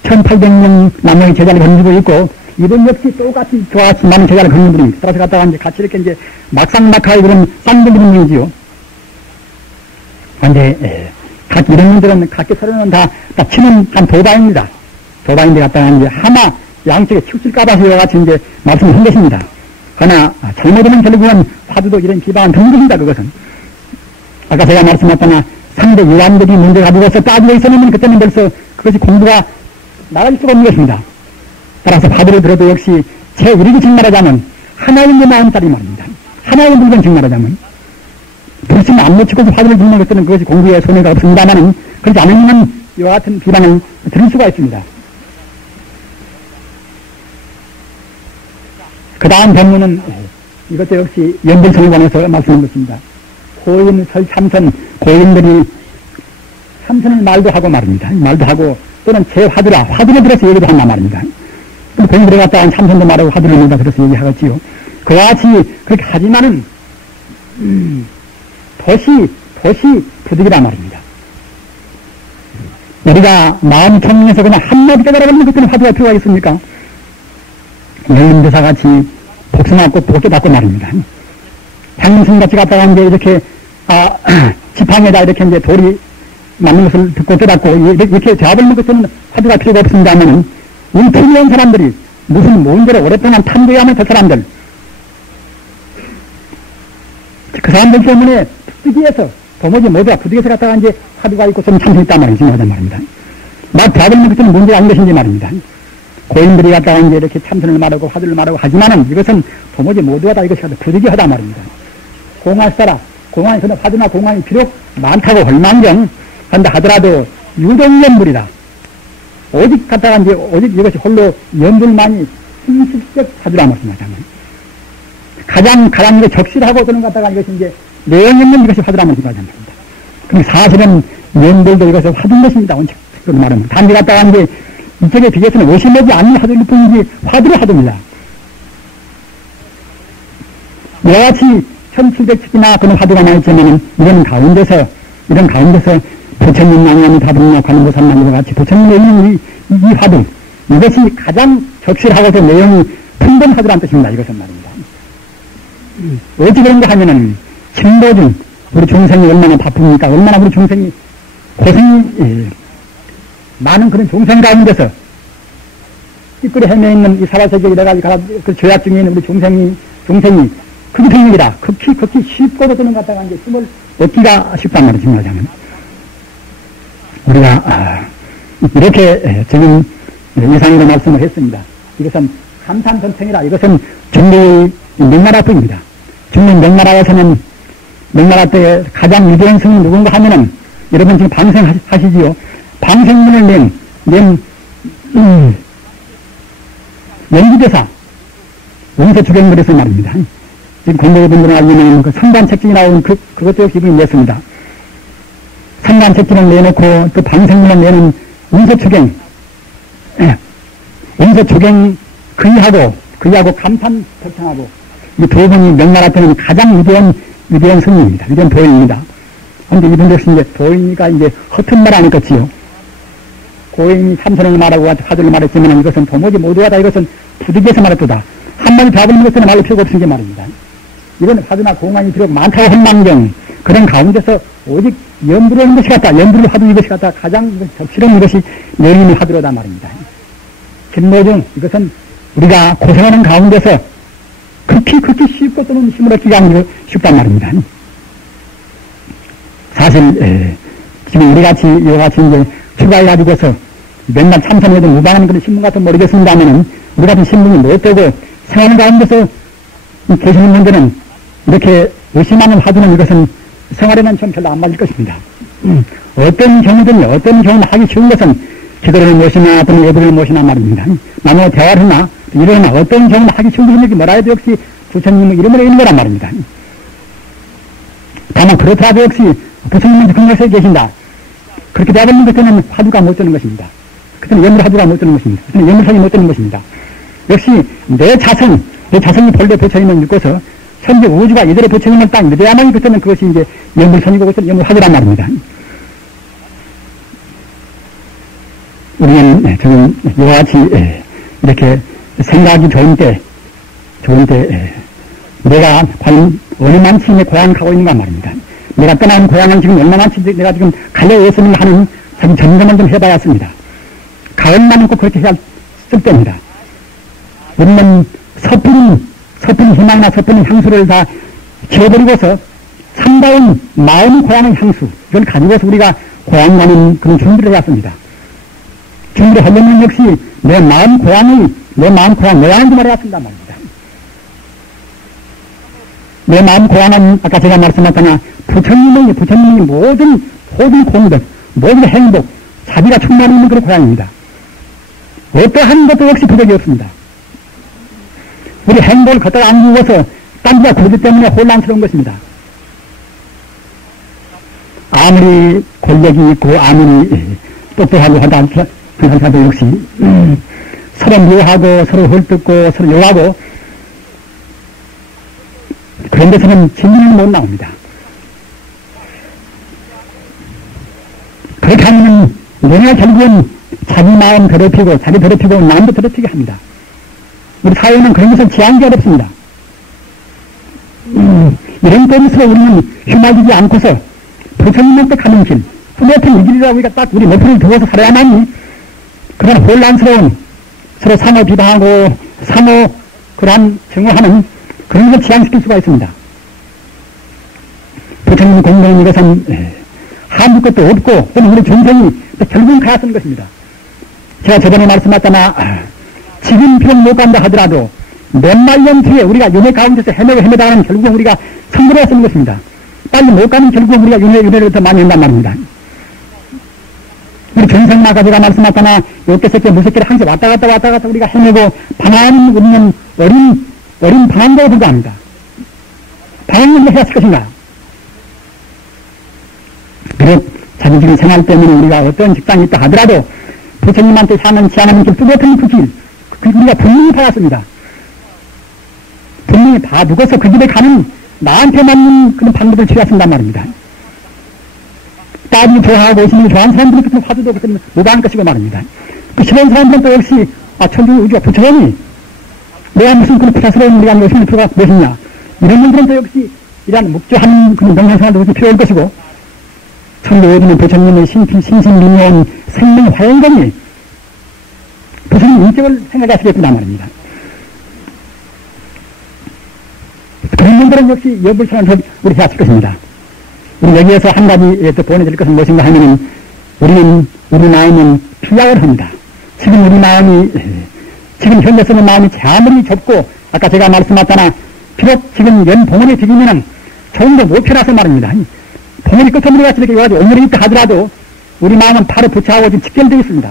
1800년 남의 제자를 건지고 있고 이분 역시 똑같이 저같이 많은 제자를 걷는 분입니다. 따라서 갔다가 이제 같이 이렇게 이제 막상막하의 그런 쌍둥이 분이지요. 그런데 각 이런 분들은 각기 서로는 다 치는 한 도바입니다. 도바인데 갔다가 이제 하나 양쪽에 치우칠까봐서 이와 같이 이제 말씀을 한 것입니다. 그러나 잘못하면 결국은 화두도 이런 비방은 드는 것입니다. 그것은 아까 제가 말씀했거나 상대 유한들이 문제 가지고서 따지고 있었으면 그때는 벌써 그것이 공부가 나갈 수가 없는 것입니다. 따라서 화두를 들어도 역시 제1기 증말하자면 하나의 마음짜리 말입니다. 하나의 물건 증말하자면 불신 안 놓치고서 화두를 듣는 것들은 그것이 공부에 손해가 없습니다만은 그렇지 않으면 이와 같은 비방을 들을 수가 있습니다. 그 다음 법문은 이것도 역시 연불성에 관해서 말씀한 것입니다. 고인, 설참선, 고인들이 참선을 말도 하고 말입니다. 말도 하고 또는 제 화두를 들어서 얘기도 한단 말입니다. 그럼 고인들이 갔다가 참선도 말하고 화두를 들어서 얘기하겠지요. 그와 같이 그렇게 하지만은 도시 부득이란 말입니다. 우리가 마음 청에서 그냥 한마디 깨달아버리면 그때는 화두가 필요가 있습니까? 여인대사 같이 복숭아꽃 복도 받고 말입니다. 장님스님 같이 갔다가 이제 이렇게, 지팡이에다 이렇게 이제 돌이 맞는 것을 듣고 깨닫고, 이렇게 대화를 그때는 화두가 필요가 없습니다만은, 이 투명한 사람들이 무슨 문제를 오랫동안 탐구해야만 그 사람들, 그 사람들 때문에 부득이해서, 도무지 모두가 부득이해서 갔다가 이제 화두가 있고 좀 참선했단 말이지, 말입니다. 막 대화를 그때는 문제가 아닌 것인지 말입니다. 고인들이 갔다가 이제 이렇게 참선을 말하고 화두를 말하고 하지만은 이것은 도무지 모두가 다 이것이 부득이하다 말입니다. 공할 써라. 공안이, 그는 화두나 공안이 비록 많다고 헐망정 한다 하더라도 유동연불이다. 오직 갔다가 이제 오직 이것이 홀로 연불만이 순수적 화두라 말씀하자. 가장 이게 적실하고 그는 갔다가 이것이 이제 내용 있는 이것이 화두라 말씀하자 말입니다. 그럼 사실은 연불도 이것을 화두인 것입니다. 원칙적으로 말하면. 단지 갔다가 이제 이쪽에 비교해서는 오심하지 않는 화두일 뿐이지 화두로 화두입니다. 이와 같이 1700척이나 그런 화두가 나있지만은 이런 가운데서 부처님만이 다분나 관음보살만과 같이 부처님의 있는 이 화두 이것이 가장 적실하고도 내용이 풍부한 화두란 뜻입니다. 이것은 말입니다. 어찌 그런가 하면은 침보중 우리 중생이 얼마나 바쁩니까? 얼마나 우리 중생이 고생이 많은 그런 종생 가운데서 찌끄리 헤매있는 이 살아세계 이래가지고 그 죄악 중에 있는 우리 종생이 극히 생명이다. 극히 쉽고도 드는 것 같다가 이제 힘을 얻기가 쉽단 말이지, 말하자면. 우리가, 이렇게 지금 이상으로 말씀을 했습니다. 이것은 감탄선청이라. 이것은 중국의 명나라뿐입니다. 중국 명나라에서는 명나라 때 가장 유대인 성이 누군가 하면은 여러분 지금 방생하시지요. 방생문을 낸 연기대사 원서주경물에서 말입니다. 지금 공부분들은 알려면 그 성관책진이 나오는 그것도 기분이 냈습니다. 성관책진을 내놓고 또 방생문을 내는 원서주경 원서 조경 그이하고 감탄 독창하고 이 두 분이 명나라 때는 가장 위대한 스님입니다. 위대한 도인입니다. 그런데 이분 역시 이제 도인이가 이제 허튼 말 아니겠지요. 고인이 참선을 말하고 화두를 말했지만 이것은 도무지 모두가 다 이것은 부득이해서 말했도다. 한마디 답을 묻었으나 말로 필요가 없은 게 말입니다. 이런 화두나 공안이 비록 많다고 한망정 그런 가운데서 오직 염불을 하는 것이 같다. 염불을 화두 이것이 같다. 가장 적실한 것이 내림의 화두로다 말입니다. 김모중 이것은 우리가 고생하는 가운데서 극히 쉽고 또는 힘을 얻기가 아니고 쉽단 말입니다. 사실 지금 우리같이 이와같이 이제 출가해가지고서 맨날 참선해도 무방한 그런 신문 같은 모르겠습니다면은 우리 같은 신문이 못 되고 생활하는 가운데서 계시는 분들은 이렇게 의심하는 화두는 이것은 생활에는 좀 별로 안 맞을 것입니다. 어떤 경우든요, 어떤 경우는 하기 쉬운 것은 기도를 모시나 또는 예불을 모시나 말입니다. 나누어 대화를 하나, 이러나 어떤 경우는 하기 쉬운 것은 이렇게 뭐라 해도 역시 부처님의 이름으로 있는 거란 말입니다. 다만 그렇더라도 역시 부처님은 근거에 계신다. 그렇게 되어버리는 그때는 화두가 못 되는 것입니다. 그때는 예물 화두가 못 되는 것입니다. 그때는 예물상이 못 되는 것입니다. 역시 내 자성이 본래 부처님을 믿고서 현재 우주가 이대로 부처님을 딱 믿어야만 그때는 그것이 이제 예물선이고 그때는 예물 화두란 말입니다. 우리는 지금 이와 같이 이렇게 생각이 좋은 때 내가 과연 얼마만치 내 고향을 가고 있는가 말입니다. 내가 떠난 고향은 지금 얼마만치 내가 지금 가려웠으면 하는 점검을 좀 해봐야 합니다. 가을만은 꼭 그렇게 해야 쓸 때입니다. 우리는 섣부른 희망이나 섣부른 향수를 다 지워버리고서 참다운 마음 고향의 향수 이걸 가지고서 우리가 고향 가는 그런 준비를 해야 합니다. 준비를 하려면 역시 내 마음 고향 모양인 줄 알아야 한단 말입니다. 내 마음 고향은 아까 제가 말씀하셨잖아 부처님의 모든 공덕, 모든 행복, 자비가 충만히 있는 그런 고향입니다. 어떠한 것도 역시 부족이 없습니다. 우리 행복을 걷다가 안 죽어서 딴지가 그러기 때문에 혼란스러운 것입니다. 아무리 권력이 있고 아무리 똑똑하고 하다 그 사람도 역시 서로 미워하고 서로 헐뜯고 서로 욕하고 그런 데서는 진리는 못 나옵니다. 그렇게 하면 내가 결국은 자기 마음 더럽히고 자기 더럽히고 남도 더럽히게 합니다. 우리 사회는 그런 것을 지향하기 어렵습니다. 이런 때문에 우리는 휘말리지 않고서 부처님한테 가는 길, 뚜렷한 이 길이라고 우리가 딱 우리 목표를 두어서 살아야만이 그런 혼란스러운 서로 상호 비방하고 상호 그러한 증오하는 그런 것을 지향시킬 수가 있습니다. 부처님 공부는 이것은 한국 것도 없고 또는 우리 중생이 결국은 가야 쓰는 것입니다. 제가 저번에 말씀하셨잖아. 지금 비록 못 간다 하더라도 몇만 년 뒤에 우리가 윤회 가운데서 헤매다가는 결국은 우리가 성불해야 쓰는 것입니다. 빨리 못 가면 결국은 우리가 윤회를 더 많이 한단 말입니다. 우리 전생마가 제가 말씀하셨잖아. 요때새끼 무새끼를 항상 왔다 갔다 우리가 헤매고 방황하는 우리는 어린 방황자에 불과합니다. 방황을 해야 할 것인가? 그래, 자기 지금 생활 때문에 우리가 어떤 직장이 있다 하더라도 부처님한테 향한 지향하는 길 뚜렷한 그 길, 우리가 분명히 봐왔습니다. 분명히 봐두고서 그 길에 가는 나한테 맞는 그런 방법을 취하신단 말입니다. 딸이 좋아하고 신이 좋아하는 사람들이 그런 화두도 그런 무방한 것이고 말입니다. 그 싫어하는 사람들은 또 역시 천주 우주가 부처님이 내가 무슨 그런 부자스러운 우리가 무슨 필요가 무엇이냐 이런 분들은 또 역시 이러한 묵주한 그런 명상생활도 필요할 것이고 천주 어디는 부처님의 신신미묘한 생명 화영감이 부처님 인격을 생각하시겠구나 말입니다. 그런 분들은 역시 여불생활을 우리 해야 할 것입니다. 우리 여기에서 한 가지 또 보내드릴 것은 무엇인가 하면은 우리 마음은 피약을 합니다. 지금 우리 마음이 지금 현재 쓰는 마음이 아무리 좁고 아까 제가 말씀하셨잖아. 비록 지금 연 봉우리 비기면은 좋은데 못 펴놔서 말입니다. 봉우리 끝머리 같이 이렇게 와가지고 옹물이 있다 하더라도 우리 마음은 바로 부처하고 지금 직결되어 있습니다.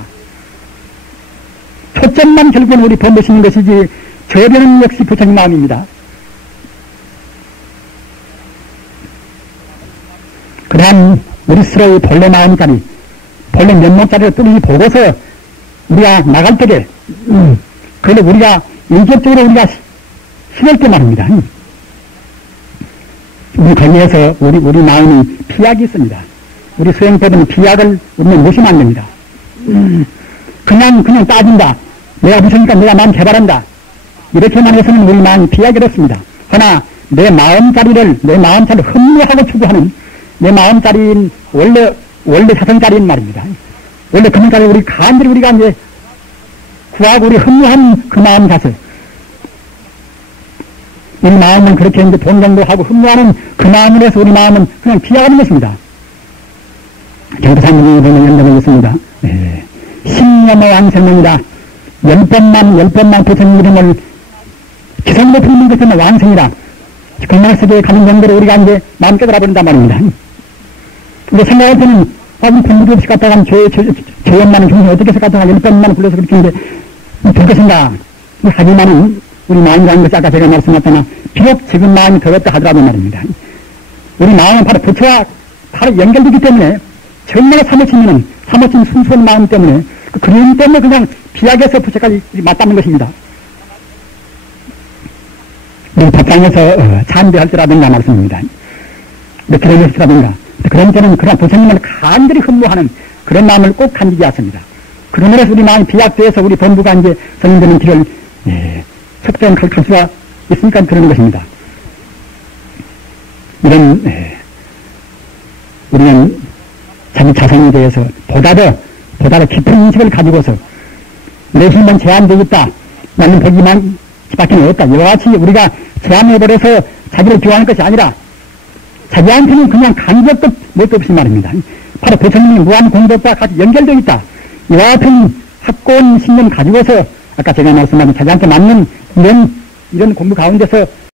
초점만 결국은 우리 범보시는 것이지 저변은 역시 부처님 마음입니다. 그러한 우리 스스로의 본래 마음자리, 본래 면목자리를 뚜렷이 보고서 우리가 나갈 때에 그래도 우리가 인격적으로 우리가 힘을 때 말입니다. 우리 거기에서 우리 마음이 비약이 있습니다. 우리 수행법은 비약을 우리는 무시면 안 됩니다. 그냥 따진다. 내가 무서우니까 내가 마음 개발한다. 이렇게만 해서는 우리 마음이 비약이 됐습니다. 그러나 내 마음자리를 흠모하고 추구하는 내 마음자리인 원래 사성자리인 말입니다. 원래 그 마음자리 우리 간절히 우리가 이제 구하고 우리 흠모한 그 마음 자세. 우리 마음은 그렇게 이제 본정도 하고 흠모하는 그 마음을 해서 우리 마음은 그냥 비약하는 것입니다. 경도사님이 보면 연장을 했습니다. 네. 10년의 왕생입니다. 10번만 부처님 이름을 기성으로 부르는 것은 왕생이다. 건강세계에 가는 정도로 우리가 이제 마음 깨달아버린단 말입니다. 근데 생각할 때는, 우리 공부도 없이 갔다가 하면 죄업 많은 중생이 어떻게 해서 갔다가 10번만 불러서 그렇게 이제 될 것인가. 하지만은, 우리 마음이라는 것이 아까 제가 말씀하셨잖아. 비록 지금 마음이 더웠다 하더라도 말입니다. 우리 마음은 바로 부처와 바로 연결되기 때문에, 정말 사모치는 순수한 마음 때문에, 그 그림 때문에 그냥 비약에서 부처까지 맞닿는 것입니다. 우리 법당에서 참배할 때라든가 말씀입니다. 기도할 때라든가 그런 때는 그런 부처님을 간절히 흠모하는 그런 마음을 꼭 간직해야 합니다. 그러므로 우리 마음이 비약돼서 우리 본부가 이제 성인되는 길을 섭대한 갈 수가 있으니까 그러는 것입니다. 이런 우리는 자기 자성에 대해서 보다 더 깊은 인식을 가지고서 내 힘은 제한되어 있다. 나는 보기만 밖에 없다. 이와 같이 우리가 제한해버려서 자기를 비호하는 것이 아니라 자기한테는 그냥 간격도 뭣도 없이 말입니다. 바로 부처님이 무한 공덕과 같이 연결되어 있다. 이와 같은 확고한 신념 가지고서 아까 제가 말씀하신 자기한테 맞는 이런 공부 가운데서